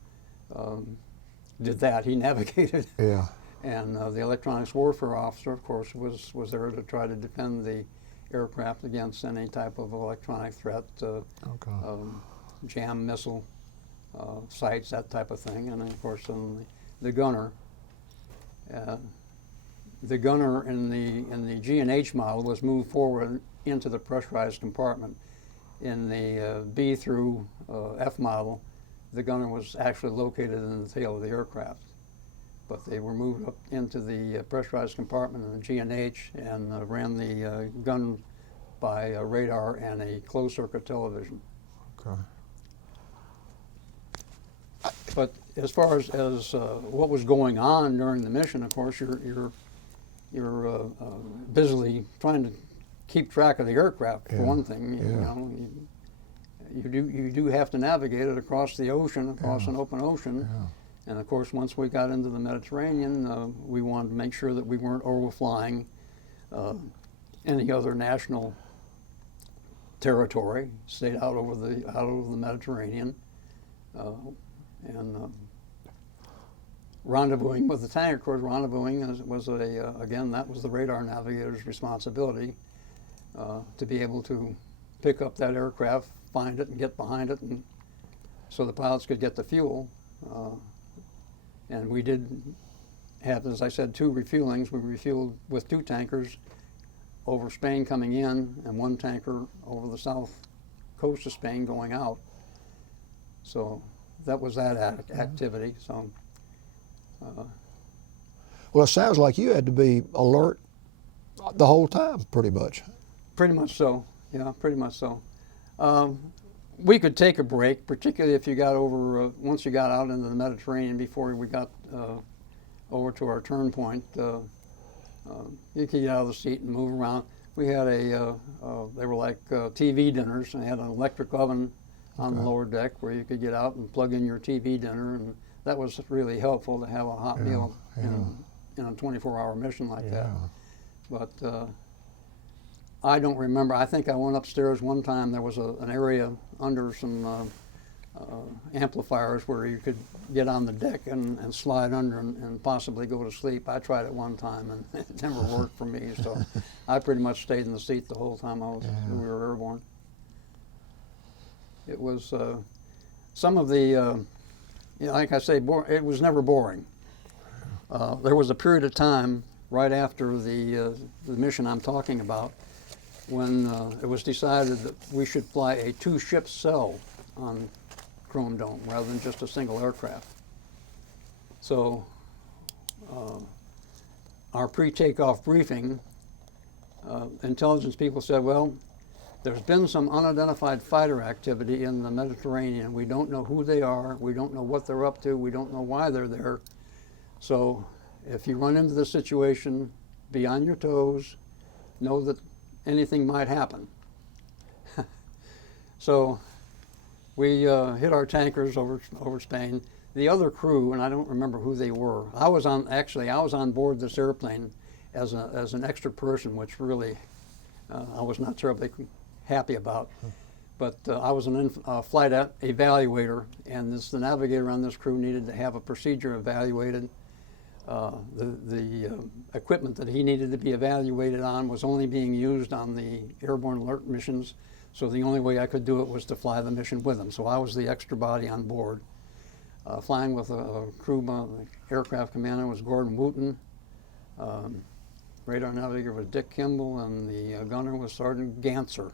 did that, he navigated. Yeah. And the electronics warfare officer, of course, was there to try to defend the aircraft against any type of electronic threat, jam missile, sights, that type of thing, and then of course the gunner. The gunner in the G&H model was moved forward into the pressurized compartment. In the B through F model, the gunner was actually located in the tail of the aircraft. But they were moved up into the pressurized compartment in the G&H and ran the gun by radar and a closed-circuit television. Okay. But as far as what was going on during the mission, of course, you're busily trying to keep track of the aircraft, for one thing. You do have to navigate it across the ocean, across an open ocean. Yeah. And of course, once we got into the Mediterranean, we wanted to make sure that we weren't overflying any other national territory. Stayed out over the Mediterranean, and rendezvousing with the tanker. Of course, rendezvousing was again, that was the radar navigator's responsibility, to be able to pick up that aircraft, find it, and get behind it, and so the pilots could get the fuel. And we did have, as I said, 2 refuelings. We refueled with 2 tankers over Spain coming in, and 1 tanker over the south coast of Spain going out. So that was that activity. So. Well, it sounds like you had to be alert the whole time, pretty much. Pretty much so. Yeah, pretty much so. We could take a break, particularly if you got over, once you got out into the Mediterranean before we got over to our turn point. You could get out of the seat and move around. We had they were like TV dinners, and they had an electric oven on the lower deck where you could get out and plug in your TV dinner, and that was really helpful to have a hot meal in a 24-hour mission like that. But I don't remember. I think I went upstairs one time. There was an area under some amplifiers where you could get on the deck and slide under and possibly go to sleep. I tried it one time, and it never worked for me. So I pretty much stayed in the seat the whole time we were airborne. It was some of the, like I say, it was never boring. There was a period of time right after the mission I'm talking about when it was decided that we should fly a 2-ship cell on Chrome Dome rather than just a single aircraft. So our pre-takeoff briefing, intelligence people said, well, there's been some unidentified fighter activity in the Mediterranean. We don't know who they are. We don't know what they're up to. We don't know why they're there. So if you run into the situation, be on your toes, know that anything might happen. So we hit our tankers over Spain. The other crew, and I don't remember who they were. I was on board this airplane as an extra person, which really I was not terribly happy about. But I was a flight evaluator, and the navigator on this crew needed to have a procedure evaluated. The equipment that he needed to be evaluated on was only being used on the airborne alert missions, so the only way I could do it was to fly the mission with him. So I was the extra body on board. Flying with a crew, the aircraft commander was Gordon Wooten, radar navigator was Dick Kimball, and the gunner was Sergeant Ganser.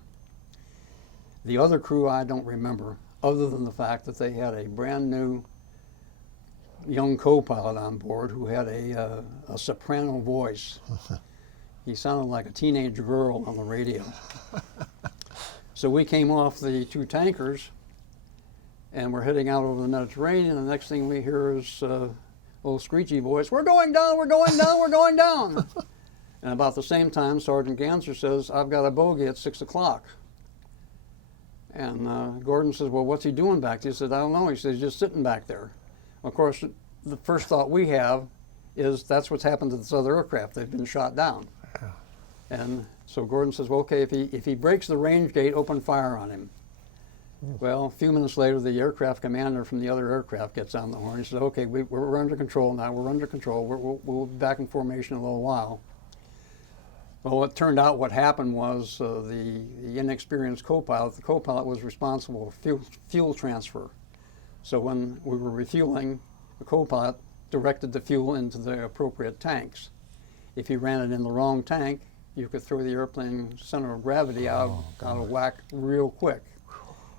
The other crew I don't remember, other than the fact that they had a brand new young co-pilot on board who had a soprano voice. He sounded like a teenage girl on the radio. So we came off the 2 tankers, and we're heading out over the Mediterranean, and the next thing we hear is old screechy voice, "We're going down, we're going down, we're going down." And about the same time, Sergeant Ganser says, "I've got a bogey at 6 o'clock. And Gordon says, "Well, what's he doing back there?" He said, "I don't know." He says, "He's just sitting back there." Of course, the first thought we have is that's what's happened to this other aircraft. They've been shot down. Yeah. And so Gordon says, "Well, okay, if he breaks the range gate, open fire on him." Well, a few minutes later, the aircraft commander from the other aircraft gets on the horn. He says, "Okay, we're under control now. We're under control. We'll be back in formation in a little while." Well, it turned out what happened was the inexperienced co-pilot, the co-pilot was responsible for fuel transfer. So when we were refueling, the co-pilot directed the fuel into the appropriate tanks. If you ran it in the wrong tank, you could throw the airplane center of gravity out of whack real quick.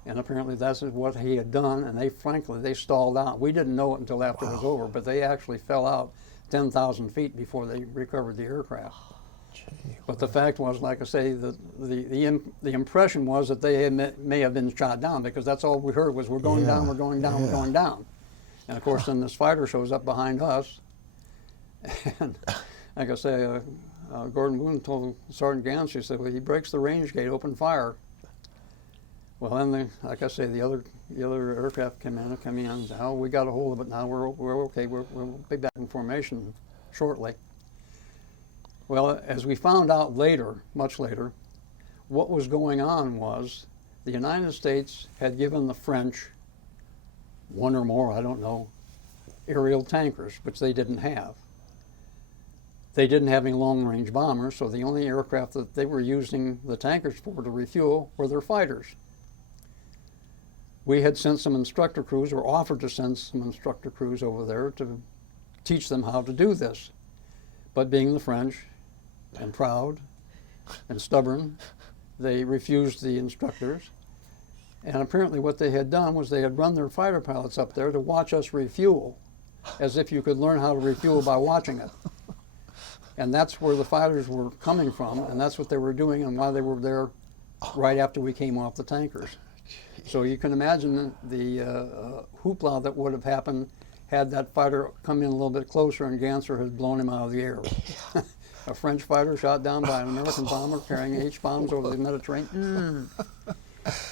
And apparently that's what he had done, and they stalled out. We didn't know it until after it was over, but they actually fell out 10,000 feet before they recovered the aircraft. But the fact was, like I say, the impression was that they may have been shot down, because that's all we heard was, we're going down, we're going down, we're going down. And of course, then this fighter shows up behind us, and like I say, Gordon Boone told Sergeant Gans, he said, well, he breaks the range gate, open fire. Well, then, like I say, the other aircraft come in. Oh, we got a hold of it now. We're okay. We'll be back in formation shortly. Well, as we found out later, much later, what was going on was the United States had given the French one or more, I don't know, aerial tankers, which they didn't have. They didn't have any long-range bombers, so the only aircraft that they were using the tankers for to refuel were their fighters. We had sent some instructor crews, or offered to send some instructor crews over there to teach them how to do this. But being the French, and proud, and stubborn, they refused the instructors. And apparently what they had done was they had run their fighter pilots up there to watch us refuel, as if you could learn how to refuel by watching it. And that's where the fighters were coming from, and that's what they were doing, and why they were there right after we came off the tankers. So you can imagine the hoopla that would have happened had that fighter come in a little bit closer and Ganser had blown him out of the air. A French fighter shot down by an American bomber carrying H-bombs over the Mediterranean.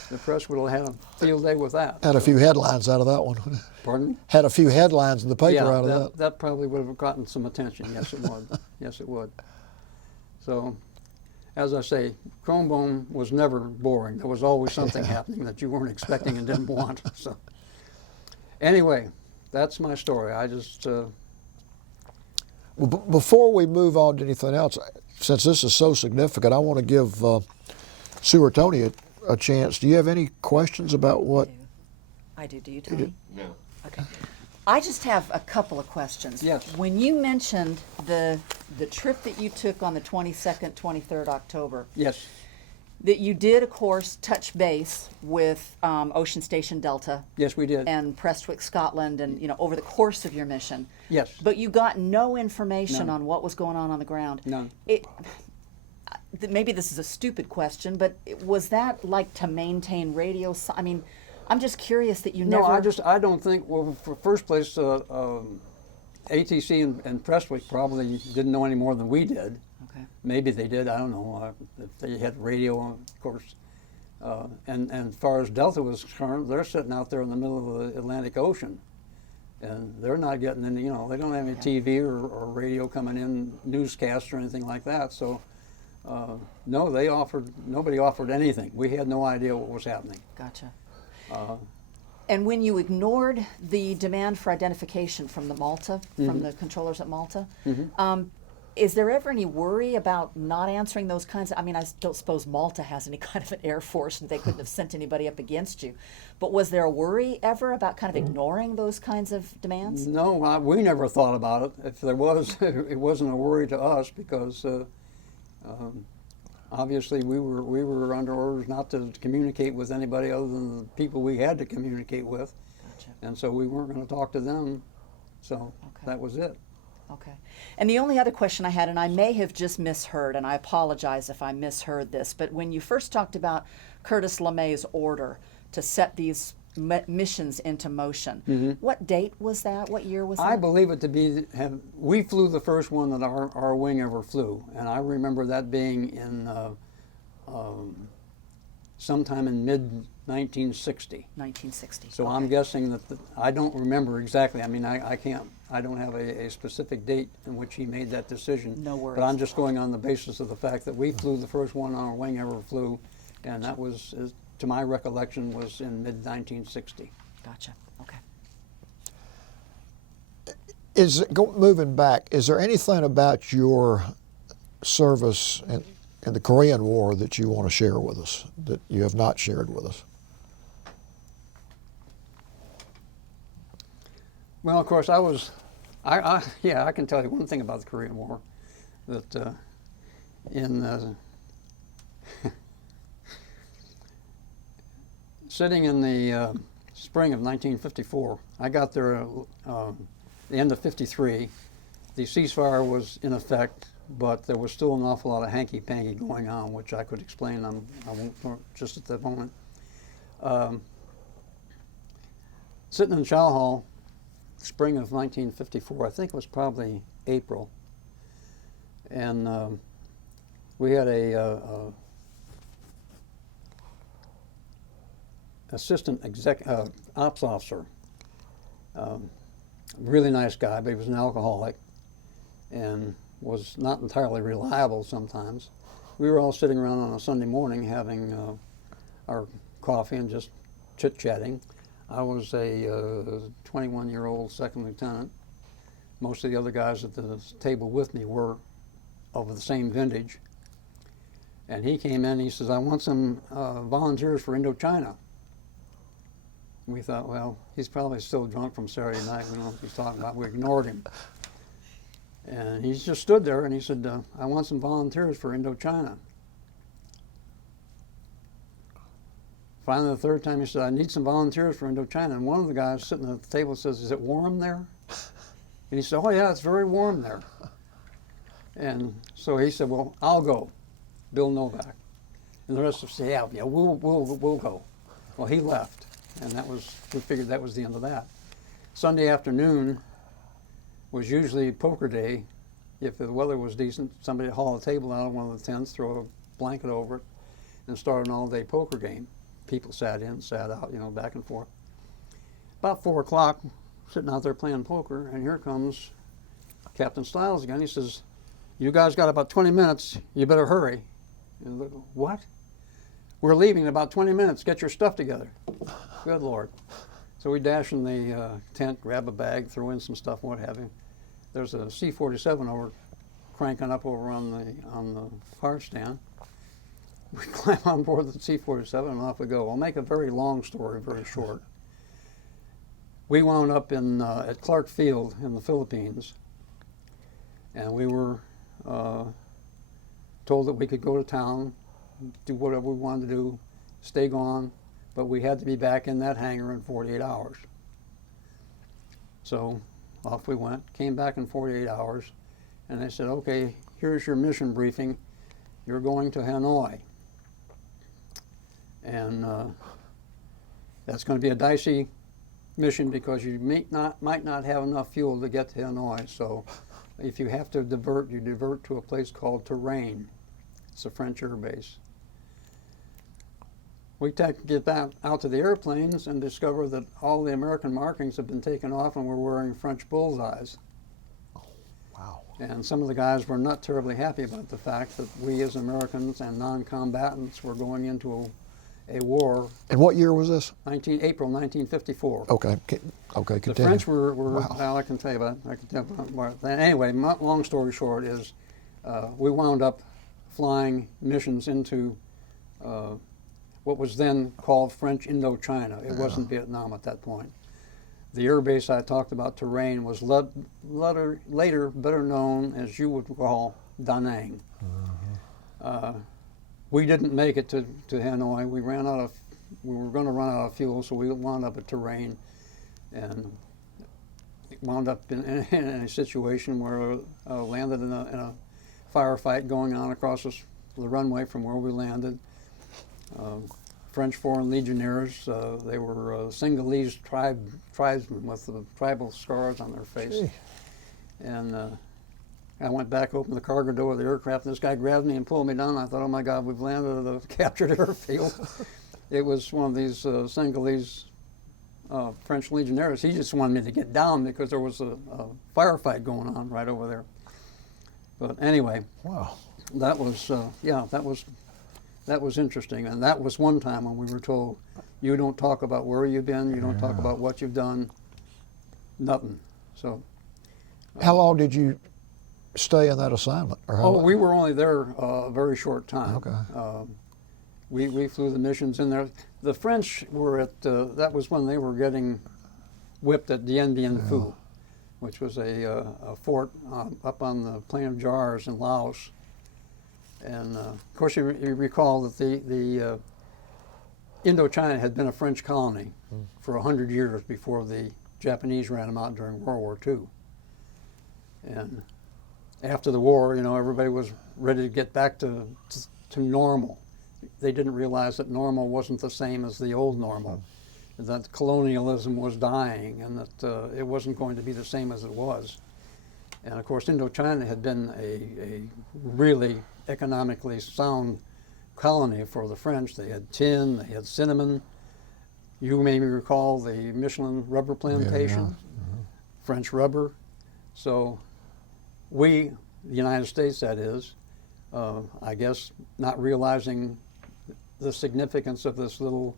The press would have had a field day with that. Had a few headlines out of that one. Pardon me? Had a few headlines in the paper Yeah, out of that. That probably would have gotten some attention. Yes, it would. Yes, it would. So, as I say, Kronbohm was never boring. There was always something happening that you weren't expecting and didn't want. So, anyway, that's my story. I just. Well, before we move on to anything else, since this is so significant, I want to give Sue or Tony a chance. Do you have any questions about what? I do. Do you, Tony? No. Okay. I just have a couple of questions. Yes. When you mentioned the trip that you took on the 22nd, 23rd October, Yes. that you did, of course, touch base with Ocean Station Delta Yes, we did. and Prestwick, Scotland, and over the course of your mission. Yes. But you got no information None. on what was going on the ground. None. Maybe this is a stupid question, but was that like to maintain radio? I mean, I'm just curious that you No, never. I don't think. Well, for first place, ATC and Prestwick probably didn't know any more than we did. Okay. Maybe they did. I don't know. If they had radio, of course. And as far as Delta was concerned, they're sitting out there in the middle of the Atlantic Ocean, and they're not getting any. They don't have any TV or radio coming in, newscasts or anything like that. So, no, nobody offered anything. We had no idea what was happening. Gotcha. And when you ignored the demand for identification from from the controllers at Malta, is there ever any worry about not answering those kinds of, I mean, I don't suppose Malta has any kind of an air force and they couldn't have sent anybody up against you, but was there a worry ever about kind of ignoring those kinds of demands? No, we never thought about it. If there was, it wasn't a worry to us, because obviously we were under orders not to communicate with anybody other than the people we had to communicate with. Gotcha. And so we weren't going to talk to them. So that was it. Okay. And the only other question I had, and I may have just misheard, and I apologize if I misheard this, but when you first talked about Curtis LeMay's order to set these missions into motion, what date was that? What year was that? I believe it to be, we flew the first one that our wing ever flew. And I remember that being in sometime in mid-1960. 1960. So okay. I'm guessing that, I don't remember exactly. I mean, I don't have a specific date in which he made that decision. No worries. But I'm just going on the basis of the fact that we flew the first one our wing ever flew, and that was, to my recollection, was in mid-1960. Gotcha. Okay. Moving back, is there anything about your service in the Korean War that you want to share with us, that you have not shared with us? Well, of course, yeah, I can tell you one thing about the Korean War, that in sitting in the spring of 1954, I got there the end of '53. The ceasefire was in effect, but there was still an awful lot of hanky-panky going on, which I could explain. I won't just at the moment. Sitting in Chow Hall, spring of 1954, I think it was probably April, and we had a assistant ops officer, really nice guy, but he was an alcoholic and was not entirely reliable sometimes. We were all sitting around on a Sunday morning having our coffee and just chit-chatting. I was a 21-year-old second lieutenant. Most of the other guys at the table with me were of the same vintage. And he came in, he says, I want some volunteers for Indochina. We thought, well, he's probably still drunk from Saturday night. We don't know what he's talking about. We ignored him. And he just stood there and he said, I want some volunteers for Indochina. Finally, the third time he said, I need some volunteers for Indochina. And one of the guys sitting at the table says, is it warm there? And he said, oh yeah, it's very warm there. And so he said, well, I'll go, Bill Novak. And the rest of us said, yeah, we'll go. Well, he left. And we figured that was the end of that. Sunday afternoon was usually poker day. If the weather was decent, somebody would haul a table out of one of the tents, throw a blanket over it, and start an all-day poker game. People sat in, sat out, back and forth. About 4 o'clock, sitting out there playing poker, and here comes Captain Stiles again. He says, you guys got about 20 minutes, you better hurry. And look, what? We're leaving in about 20 minutes, get your stuff together. Good Lord. So we dash in the tent, grab a bag, throw in some stuff, what have you. There's a C-47 over cranking up over on the fire stand. We climb on board the C-47 and off we go. I'll make a very long story very short. We wound up at Clark Field in the Philippines, and we were told that we could go to town, do whatever we wanted to do, stay gone, but we had to be back in that hangar in 48 hours. So off we went, came back in 48 hours, and they said, okay, here's your mission briefing. You're going to Hanoi. And that's going to be a dicey mission because you might not have enough fuel to get to Hanoi. So if you have to divert, you divert to a place called Terrain. It's a French air base. We get back out to the airplanes and discover that all the American markings have been taken off and we're wearing French bullseyes. Oh, wow. And some of the guys were not terribly happy about the fact that we as Americans and non-combatants were going into a war. And what year was this? April 1954. Okay, continue. The French were wow. well, I can tell you about it. Anyway, long story short is we wound up flying missions into what was then called French Indochina. It wasn't Vietnam at that point. The air base I talked about, Terrain, was later better known as you would call Da Nang. We didn't make it to Hanoi. We were going to run out of fuel, so we wound up at Terrain and wound up in a situation where landed in a firefight going on across the runway from where we landed. French Foreign Legionnaires, they were Singhalese tribesmen with the tribal scars on their face. Gee. And I went back, opened the cargo door of the aircraft, and this guy grabbed me and pulled me down. I thought, oh my God, we've landed at a captured airfield. It was one of these Singhalese French Legionnaires. He just wanted me to get down because there was a firefight going on right over there. But anyway, Wow. that was that was interesting, and that was one time when we were told, you don't talk about where you've been, you don't talk about what you've done, nothing. So. How long did you stay in that assignment? Or how We were only there a very short time. Okay. We flew the missions in there. The French were at, that was when they were getting whipped at Dien Bien Phu, which was a fort up on the plain of Jars in Laos. And of course, you recall that the Indochina had been a French colony for 100 years before the Japanese ran them out during World War II. And after the war, you know, everybody was ready to get back to normal. They didn't realize that normal wasn't the same as the old normal, that colonialism was dying, and that it wasn't going to be the same as it was. And of course, Indochina had been a really economically sound colony for the French. They had tin, they had cinnamon. You may recall the Michelin rubber plantation, French rubber. So we, the United States that is, I guess not realizing the significance of this little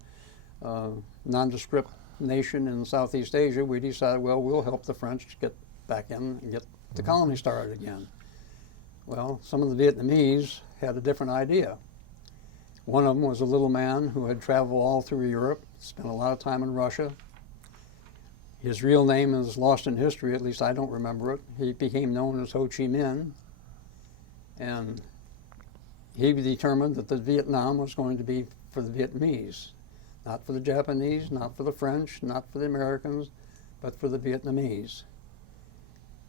nondescript nation in Southeast Asia, we decided, well, we'll help the French get back in and get the colony started again. Well, some of the Vietnamese had a different idea. One of them was a little man who had traveled all through Europe, spent a lot of time in Russia. His real name is lost in history, at least I don't remember it. He became known as Ho Chi Minh, and he determined that the Vietnam was going to be for the Vietnamese, not for the Japanese, not for the French, not for the Americans, but for the Vietnamese.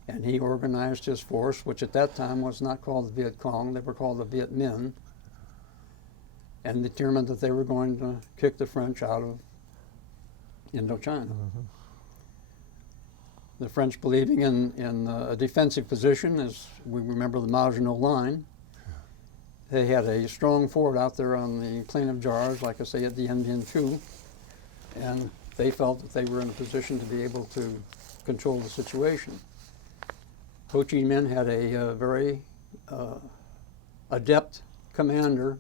And he organized his force, which at that time was not called the Viet Cong, they were called the Viet Minh, and determined that they were going to kick the French out of Indochina. The French, believing in a defensive position, as we remember the Maginot Line, they had a strong fort out there on the plain of Jars, like I say, at Dien Bien Phu, and they felt that they were in a position to be able to control the situation. Ho Chi Minh had a very adept commander,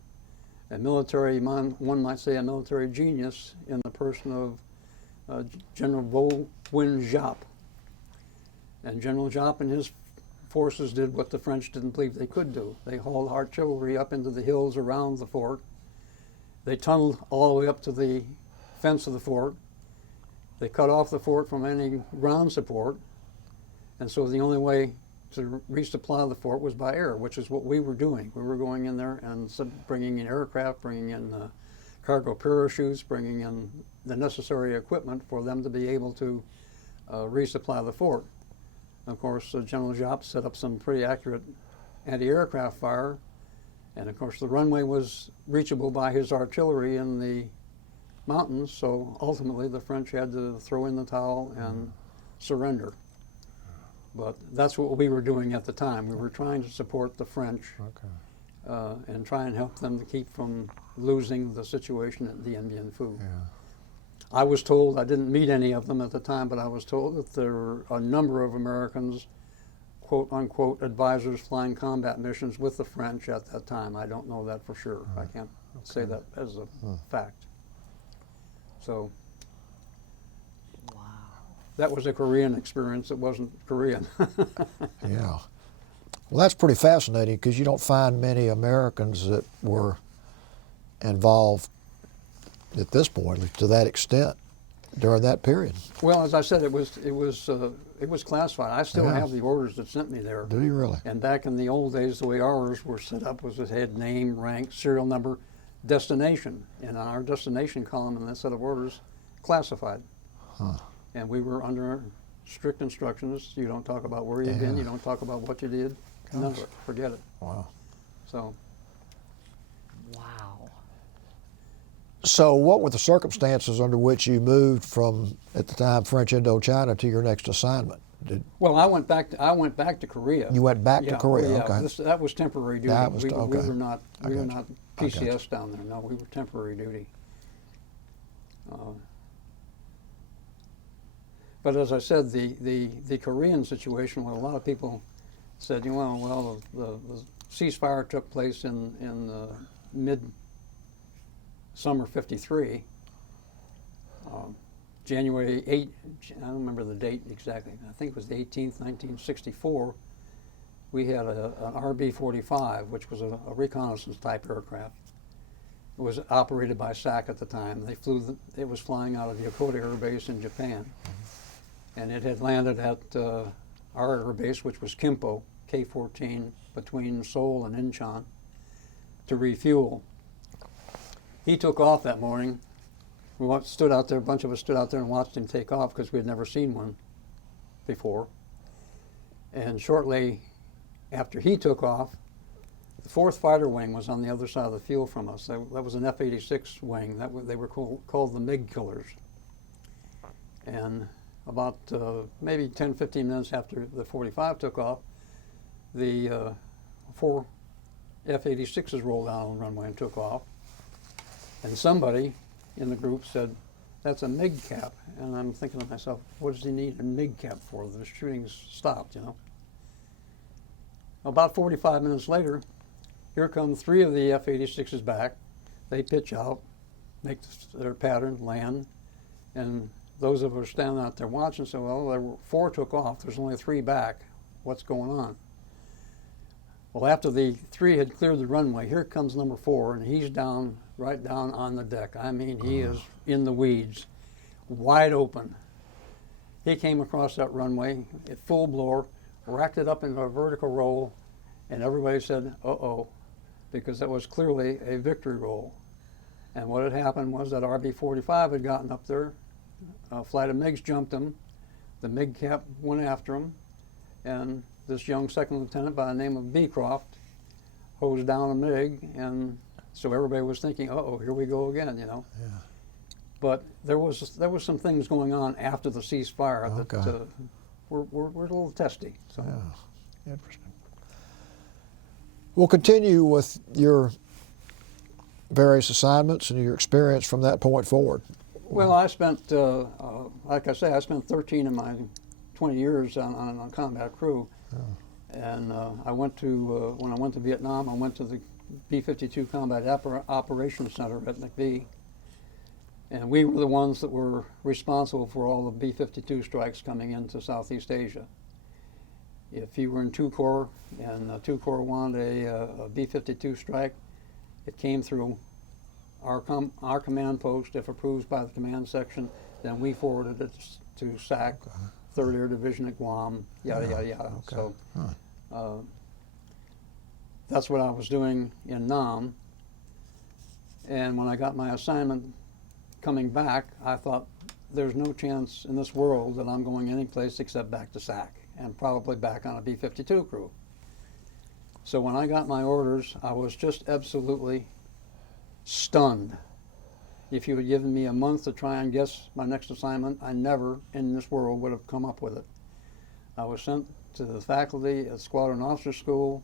a military, one might say a military genius, in the person of General Vo Nguyen Giap. And General Giap and his forces did what the French didn't believe they could do. They hauled artillery up into the hills around the fort. They tunneled all the way up to the fence of the fort. They cut off the fort from any ground support. And so the only way to resupply the fort was by air, which is what we were doing. We were going in there and bringing in aircraft, bringing in cargo parachutes, bringing in the necessary equipment for them to be able to resupply the fort. Of course, General Giap set up some pretty accurate anti-aircraft fire, and of course the runway was reachable by his artillery in the mountains, so ultimately the French had to throw in the towel and surrender. But that's what we were doing at the time. We were trying to support the French and try and help them to keep from losing the situation at Dien Bien Phu. I was told, I didn't meet any of them at the time, but I was told that there were a number of Americans, quote unquote, advisors flying combat missions with the French at that time. I don't know that for sure. I can't say that as a fact. So that was a Korean experience. It wasn't Korean. Yeah. Well, that's pretty fascinating because you don't find many Americans that were involved at this point to that extent during that period. Well, as I said, it was classified. I still have the orders that sent me there. Do you really? And back in the old days, the way ours were set up was it had name, rank, serial number, destination, and on our destination column in that set of orders, classified. And we were under strict instructions. You don't talk about where you've been. You don't talk about what you did. None of it. Forget it. Wow. So. Wow. So what were the circumstances under which you moved from, at the time, French Indochina to your next assignment? Well, I went back to Korea. You went back to Korea, okay. That was temporary duty. That was, we okay. were not I got PCS down there. No, we were temporary duty. But as I said, the Korean situation, well, a lot of people said, well, the ceasefire took place in mid-summer '53. January 8, I don't remember the date exactly, I think it was the 18th, 1964, we had an RB-45, which was a reconnaissance type aircraft. It was operated by SAC at the time. They flew, it was flying out of Yokota Air Base in Japan. and it had landed at our air base, which was Kimpo, K-14, between Seoul and Incheon, to refuel. He took off that morning. Stood out there, a bunch of us stood out there and watched him take off because we had never seen one before. And shortly after he took off, the 4th Fighter Wing was on the other side of the field from us. That was an F-86 wing. They were called the MiG killers. And about maybe 10, 15 minutes after the 45 took off, the 4 F-86s rolled down on the runway and took off. And somebody in the group said, "That's a MiG cap." And I'm thinking to myself, what does he need a MiG cap for? The shooting's stopped, you know. About 45 minutes later, here come 3 of the F-86s back. They pitch out, make their pattern, land, and those of us standing out there watching said, well, there were 4 took off, there's only 3 back. What's going on? Well, after the 3 had cleared the runway, here comes number 4, and he's down, right down on the deck. I mean, he is in the weeds, wide open. He came across that runway at full blower, racked it up into a vertical roll, and everybody said, uh-oh, because that was clearly a victory roll. And what had happened was that RB-45 had gotten up there, a flight of MiGs jumped him, the MiG cap went after him, and this young second lieutenant by the name of Beecroft hosed down a MiG, and so everybody was thinking, uh-oh, here we go again, you know. Yeah. But there was some things going on after the ceasefire that were a little testy. So. Yeah, interesting. We'll continue with your various assignments and your experience from that point forward. Well, I spent, like I say, I spent 13 of my 20 years on a combat crew. Oh. And I went to, when I went to Vietnam, I went to the B-52 Combat Operations Center at McVee. And we were the ones that were responsible for all the B-52 strikes coming into Southeast Asia. If you were in 2 Corps and 2 Corps wanted a B-52 strike, it came through our command post. If approved by the command section, then we forwarded it to SAC, 3rd Air Division at Guam, yada, yada, yada. Okay. So that's what I was doing in Nam. And when I got my assignment coming back, I thought there's no chance in this world that I'm going any place except back to SAC, and probably back on a B-52 crew. So when I got my orders, I was just absolutely stunned. If you had given me a month to try and guess my next assignment, I never in this world would have come up with it. I was sent to the faculty at Squadron Officer School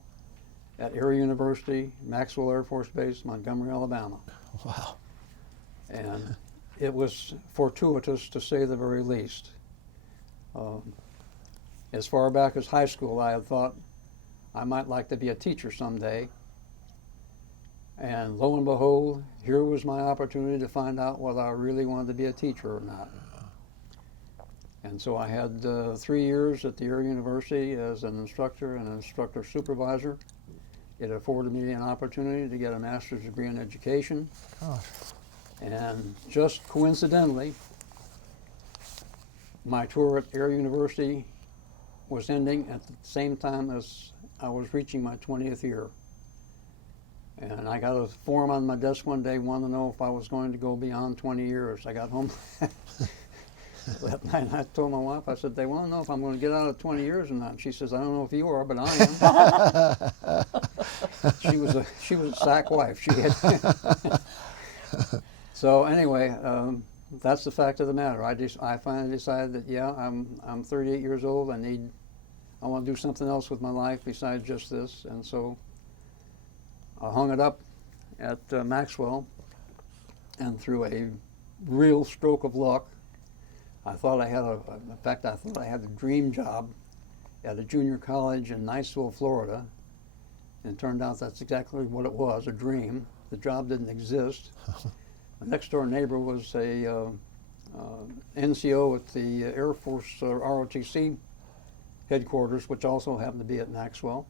at Air University, Maxwell Air Force Base, Montgomery, Alabama. Wow. And it was fortuitous, to say the very least. As far back as high school, I had thought I might like to be a teacher someday. And lo and behold, here was my opportunity to find out whether I really wanted to be a teacher or not. And so I had 3 years at the Air University as an instructor and an instructor supervisor. It afforded me an opportunity to get a master's degree in education. Gosh. And just coincidentally, my tour at Air University was ending at the same time as I was reaching my 20th year. And I got a form on my desk one day, wanted to know if I was going to go beyond 20 years. I got home that night and I told my wife, I said, they want to know if I'm going to get out of 20 years or not. And she says, I don't know if you are, but I am. She was a SAC wife. She had So anyway, that's the fact of the matter. I finally decided that, yeah, I'm 38 years old. I want to do something else with my life besides just this. And so I hung it up at Maxwell, and through a real stroke of luck, I thought I had in fact, I thought I had a dream job at a junior college in Niceville, Florida. And it turned out that's exactly what it was, a dream. The job didn't exist. My next door neighbor was a NCO at the Air Force ROTC headquarters, which also happened to be at Maxwell.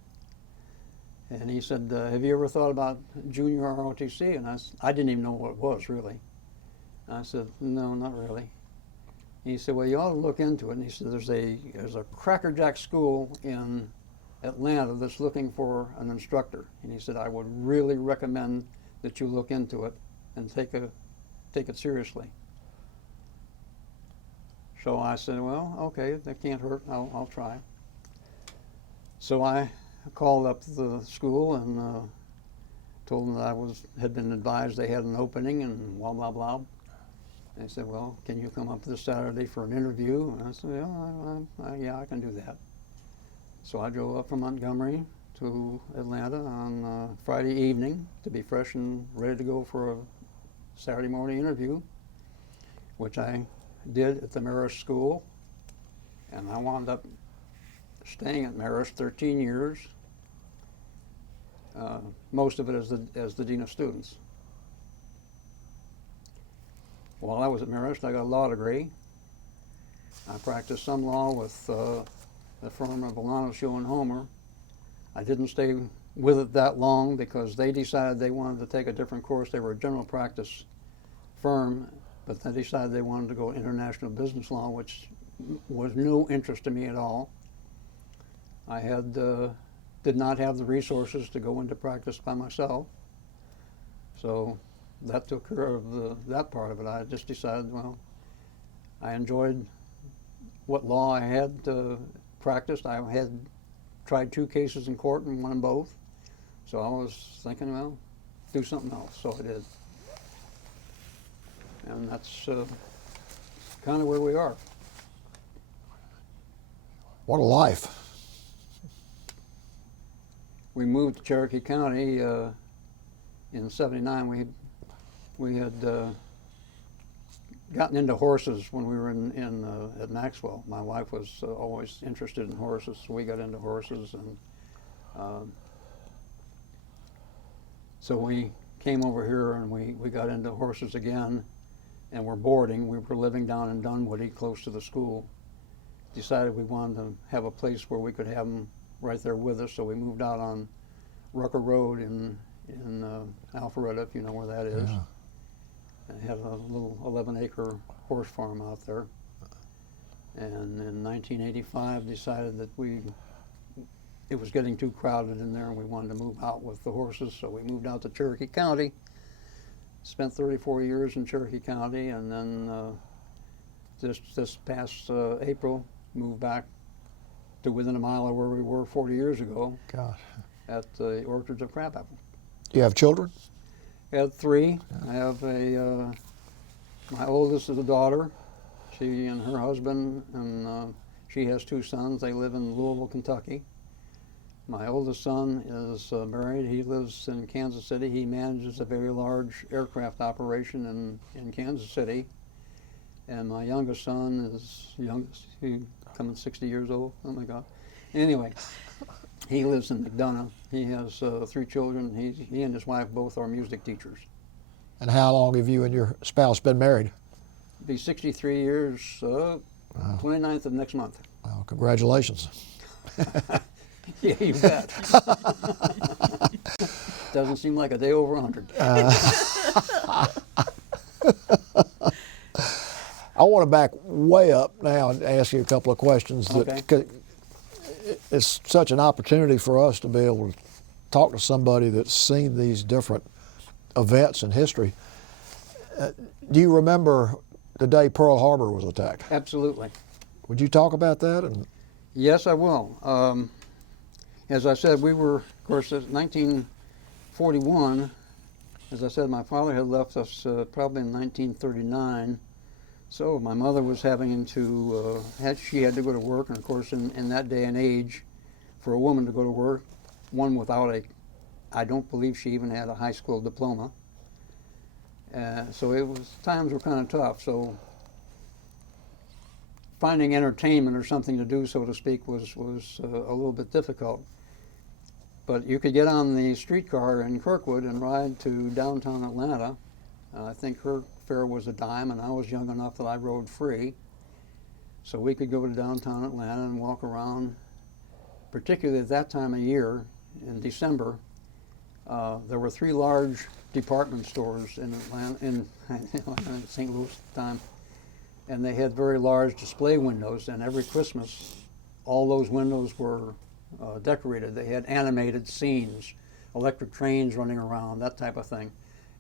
And he said, have you ever thought about junior ROTC? And I didn't even know what it was, really. And I said, no, not really. He said, well, you ought to look into it. And he said, there's a Cracker Jack school in Atlanta that's looking for an instructor. And he said, I would really recommend that you look into it and take it seriously. So I said, well, okay, that can't hurt. I'll try. So I called up the school and told them that I had been advised they had an opening and blah, blah, blah. They said, well, can you come up this Saturday for an interview? And I said, yeah, I can do that. So I drove up from Montgomery to Atlanta on Friday evening to be fresh and ready to go for a Saturday morning interview, which I did at the Marist School. And I wound up staying at Marist 13 years, most of it as the Dean of Students. While I was at Marist, I got a law degree. I practiced some law with the firm of Alano, Show and Homer. I didn't stay with it that long because they decided they wanted to take a different course. They were a general practice firm, but they decided they wanted to go international business law, which was no interest to me at all. I did not have the resources to go into practice by myself, so that took care of that part of it. I just decided, well, I enjoyed what law I had practiced. I had tried 2 cases in court and won both, so I was thinking, well, do something else, so I did. And that's kind of where we are. What a life. We moved to Cherokee County in '79. We had gotten into horses when we were at Maxwell. My wife was always interested in horses, so we got into horses, and so we came over here and we got into horses again, and we're boarding. We were living down in Dunwoody, close to the school. Decided we wanted to have a place where we could have them right there with us, so we moved out on Rucker Road in Alpharetta, if you know where that is. Yeah. I had a little 11-acre horse farm out there. And in 1985 decided that it was getting too crowded in there and we wanted to move out with the horses, so we moved out to Cherokee County. Spent 34 years in Cherokee County, and then this past April moved back to within a mile of where we were 40 years ago. God. At the orchards of crabapple. Do you have children? I had 3. I have my oldest is a daughter. She and her husband, and she has 2 sons. They live in Louisville, Kentucky. My oldest son is married. He lives in Kansas City. He manages a very large aircraft operation in Kansas City. And my youngest son is he's coming 60 years old. Oh my God. Anyway, he lives in McDonough. He has 3 children. He and his wife both are music teachers. And how long have you and your spouse been married? Be 63 years, 29th of next month. Well, congratulations. Yeah, you bet. Doesn't seem like a day over 100. I want to back way up now and ask you a couple of questions. Okay. It's such an opportunity for us to be able to talk to somebody that's seen these different events in history. Do you remember the day Pearl Harbor was attacked? Absolutely. Would you talk about that? Yes, I will. As I said, we were, of course, in 1941. As I said, my father had left us probably in 1939. So my mother was having to, she had to go to work, and of course in that day and age, for a woman to go to work, one without I don't believe she even had a high school diploma. So times were kind of tough, so finding entertainment or something to do, so to speak, was a little bit difficult. But you could get on the streetcar in Kirkwood and ride to downtown Atlanta. I think her fare was $0.10, and I was young enough that I rode free. So we could go to downtown Atlanta and walk around, particularly at that time of year, in December. There were 3 large department stores in Atlanta, in St. Louis at the time. and they had very large display windows, and every Christmas all those windows were decorated. They had animated scenes, electric trains running around, that type of thing.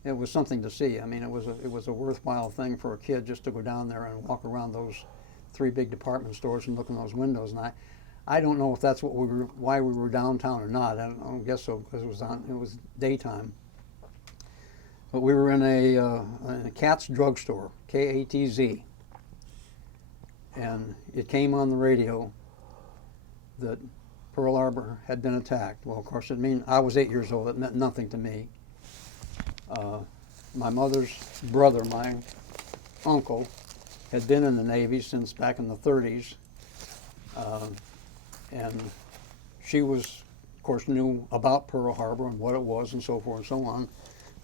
It was something to see. I mean, it was a worthwhile thing for a kid just to go down there and walk around those 3 big department stores and look in those windows. And I don't know if that's why we were downtown or not. I don't guess so, because it was daytime. But we were in a Katz drugstore, K-A-T-Z, and it came on the radio that Pearl Harbor had been attacked. Well, of course, I was 8 years old. It meant nothing to me. My mother's brother, my uncle, had been in the Navy since back in the 30s, and she of course, knew about Pearl Harbor and what it was and so forth and so on.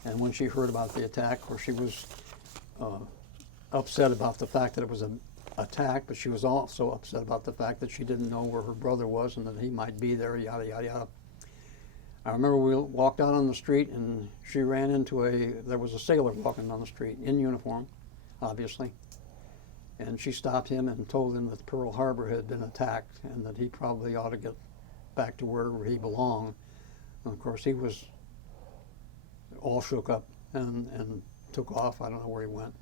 And when she heard about the attack, of course, she was upset about the fact that it was an attack, but she was also upset about the fact that she didn't know where her brother was and that he might be there, yada, yada, yada. I remember we walked out on the street, and she ran into there was a sailor walking on the street in uniform, obviously. And she stopped him and told him that Pearl Harbor had been attacked and that he probably ought to get back to wherever he belonged. And of course, he was all shook up and took off. I don't know where he went.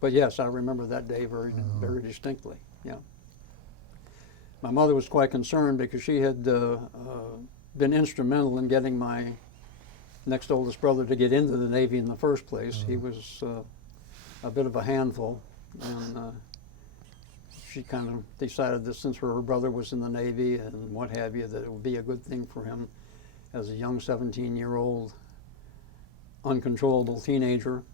But yes, I remember that day very, very distinctly, yeah. My mother was quite concerned because she had been instrumental in getting my next oldest brother to get into the Navy in the first place. He was a bit of a handful, and she kind of decided that since her brother was in the Navy and what have you, that it would be a good thing for him as a young 17-year-old uncontrollable teenager,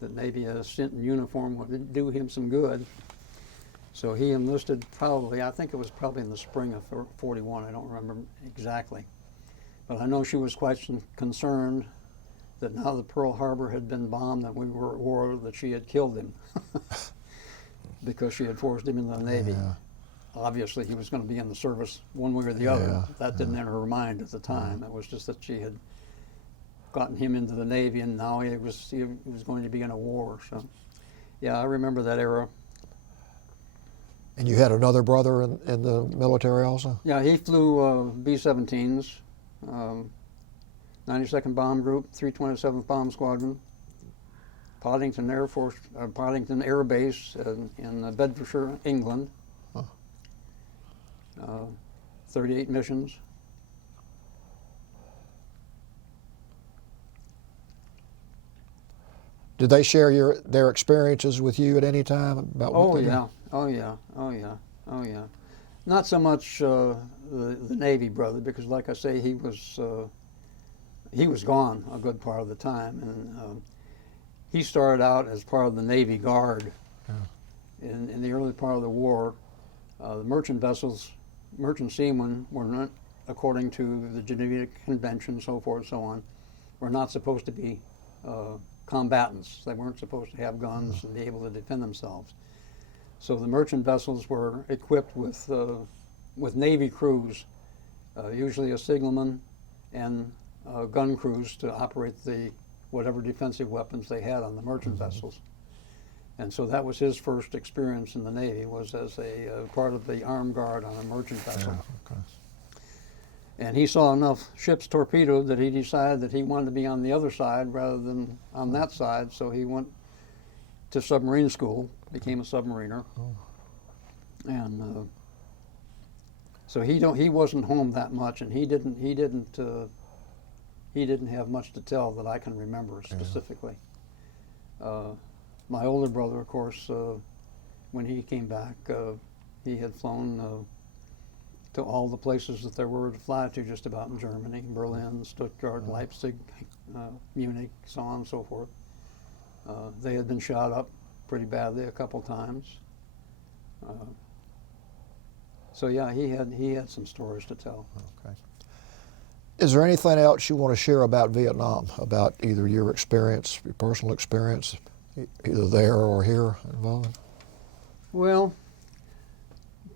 that maybe a stint in uniform would do him some good. So he enlisted I think it was probably in the spring of 41, I don't remember exactly. But I know she was quite concerned that now that Pearl Harbor had been bombed and we were at war, that she had killed him because she had forced him into the Navy. Yeah. Obviously he was going to be in the service one way or the other. Yeah. That didn't enter her mind at the time. It was just that she had gotten him into the Navy, and now he was going to be in a war. So, yeah, I remember that era. And you had another brother in the military also? Yeah, he flew B-17s, 92nd Bomb Group, 327th Bomb Squadron, Poddington Air Base in Bedfordshire, England. Huh. 38 missions. Did they share their experiences with you at any time about what Oh they did? yeah, oh yeah, oh yeah, oh yeah. Not so much the Navy brother, because like I say, he was gone a good part of the time, and he started out as part of the Navy Guard. Yeah. In the early part of the war. The merchant vessels, merchant seamen were not, according to the Geneva Convention, so forth and so on, were not supposed to be combatants. They weren't supposed to have guns and be able to defend themselves. So the merchant vessels were equipped with Navy crews, usually a signalman and gun crews to operate whatever defensive weapons they had on the merchant vessels. And so that was his first experience in the Navy, was as a part of the armed guard on a merchant vessel. Yeah, okay. And he saw enough ships torpedoed that he decided that he wanted to be on the other side rather than on that side, so he went to submarine school, became a submariner. Oh. And so he wasn't home that much, and he didn't have much to tell that I can remember specifically. My older brother, of course, when he came back, he had flown to all the places that there were to fly to just about in Germany, Berlin, Stuttgart, Leipzig, Munich, so on and so forth. They had been shot up pretty badly a couple times. So yeah, he had some stories to tell. Okay. Is there anything else you want to share about Vietnam, about either your experience, your personal experience, either there or here involved? Well,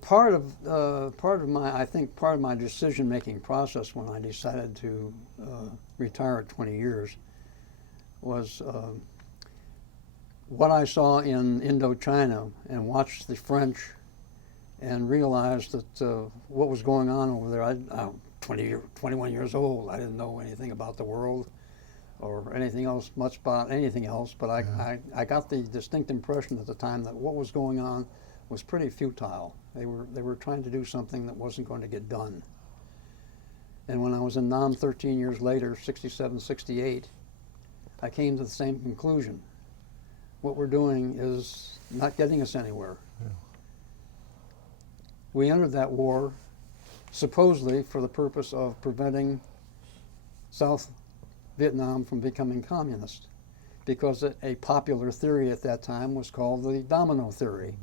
part of my decision-making process when I decided to retire at 20 years was what I saw in Indochina and watched the French and realized that what was going on over there, I'm 21 years old. I didn't know anything about the world or anything else, much about anything else, but I got the distinct impression at the time that what was going on was pretty futile. They were trying to do something that wasn't going to get done. And when I was in Nam 13 years later, 67, 68, I came to the same conclusion. What we're doing is not getting us anywhere. Yeah. We entered that war supposedly for the purpose of preventing South Vietnam from becoming communist, because a popular theory at that time was called the domino theory,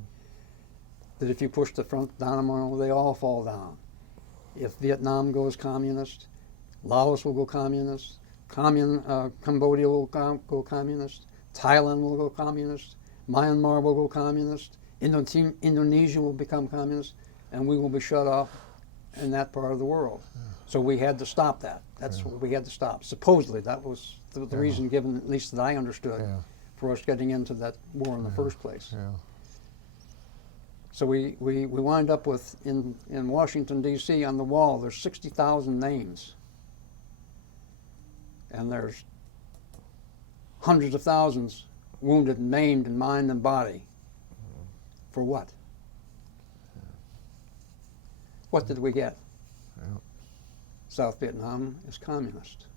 that if you push the front domino, they all fall down. If Vietnam goes communist, Laos will go communist, Cambodia will go communist, Thailand will go communist, Myanmar will go communist, Indonesia will become communist, and we will be shut off in that part of the world. Yeah. So we had to stop that. That's what we had to stop. Supposedly, that was the reason given, at least that I understood, for us getting into that war in the first place. Yeah. So we wind up with, in Washington, D.C., on the wall, there's 60,000 names. And there's hundreds of thousands wounded and maimed in mind and body. For what? What did we get? Yeah. South Vietnam is communist.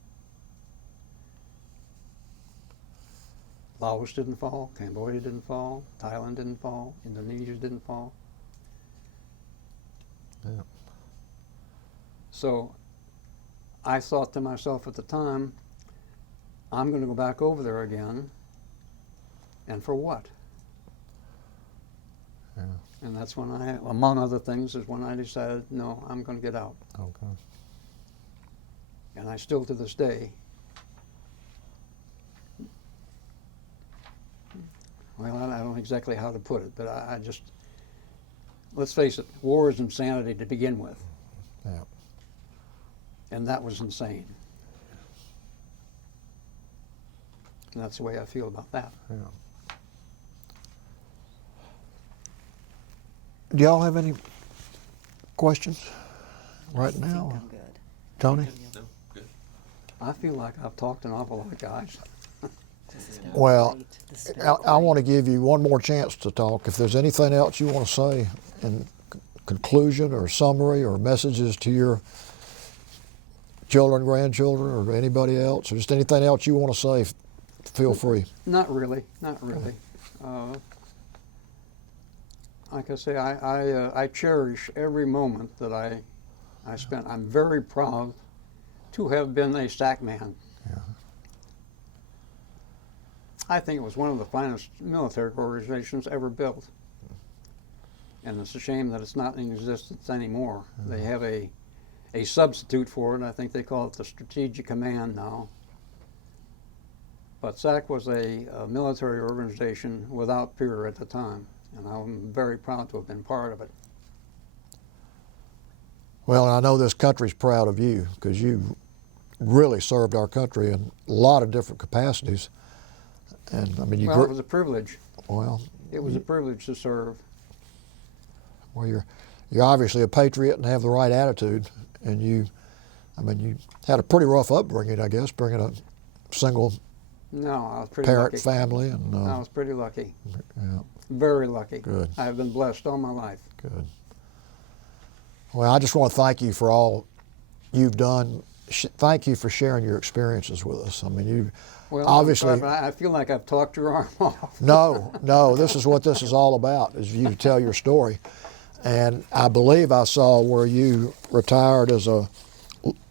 Laos didn't fall, Cambodia didn't fall, Thailand didn't fall, Indonesia didn't fall. Yeah. So I thought to myself at the time, I'm going to go back over there again, and for what? Yeah. And that's when I, among other things, is when I decided, no, I'm going to get out. Okay. And I still, to this day, well, I don't know exactly how to put it, but I just, let's face it, war is insanity to begin with. Yeah. And that was insane. And that's the way I feel about that. Yeah. Do y'all have any questions right now? I'm good. Tony? No, good. I feel like I've talked an awful lot, guys. Well, I want to give you one more chance to talk. If there's anything else you want to say in conclusion or summary or messages to your children, grandchildren, or anybody else, or just anything else you want to say, feel free. Not really, not really. Like I say, I cherish every moment that I spent. I'm very proud to have been a SAC man. Yeah. I think it was one of the finest military organizations ever built. And it's a shame that it's not in existence anymore. Mm-hmm. They have a substitute for it. I think they call it the Strategic Command now. But SAC was a military organization without peer at the time. And I'm very proud to have been part of it. Well, I know this country's proud of you because you really served our country in a lot of different capacities. And I mean, well, it was a privilege. Well, it was a privilege to serve. Well, you're obviously a patriot and have the right attitude, and you had a pretty rough upbringing, I guess, bringing a single no, I was pretty parent lucky. Family, and I was pretty lucky. Yeah. Very lucky. Good. I have been blessed all my life. Good. Well, I just want to thank you for all you've done. Thank you for sharing your experiences with us. I mean, you obviously. I'm sorry, but I feel like I've talked your arm off. No. This is what this is all about: is you to tell your story. And I believe I saw where you retired as a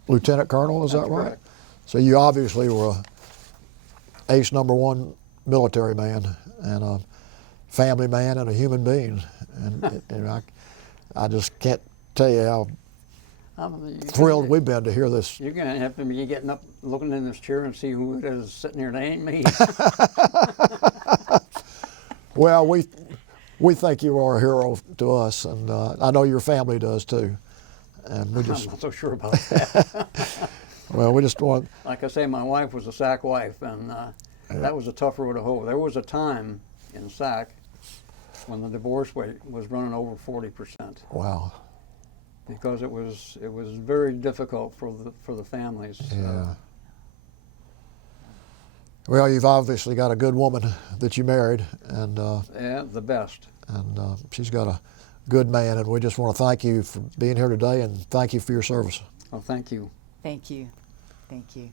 lieutenant colonel. Is that right? Correct. So you obviously were a ace #1 military man and a family man and a human being. And I just can't tell you how thrilled we've been to hear this. You're going to have to be getting up, looking in this chair and see who it is sitting here. That ain't me. Well, we think you are a hero to us, and I know your family does too. And we just, I'm not so sure about that. Well, we just want. Like I say, my wife was a SAC wife, and that was a tough road to hoe. There was a time in SAC when the divorce rate was running over 40%, Wow. because it was very difficult for the families. Yeah. Well, you've obviously got a good woman that you married, and Yeah, the best. she's got a good man, and we just want to thank you for being here today, and thank you for your service. Well, thank you. Thank you. Thank you.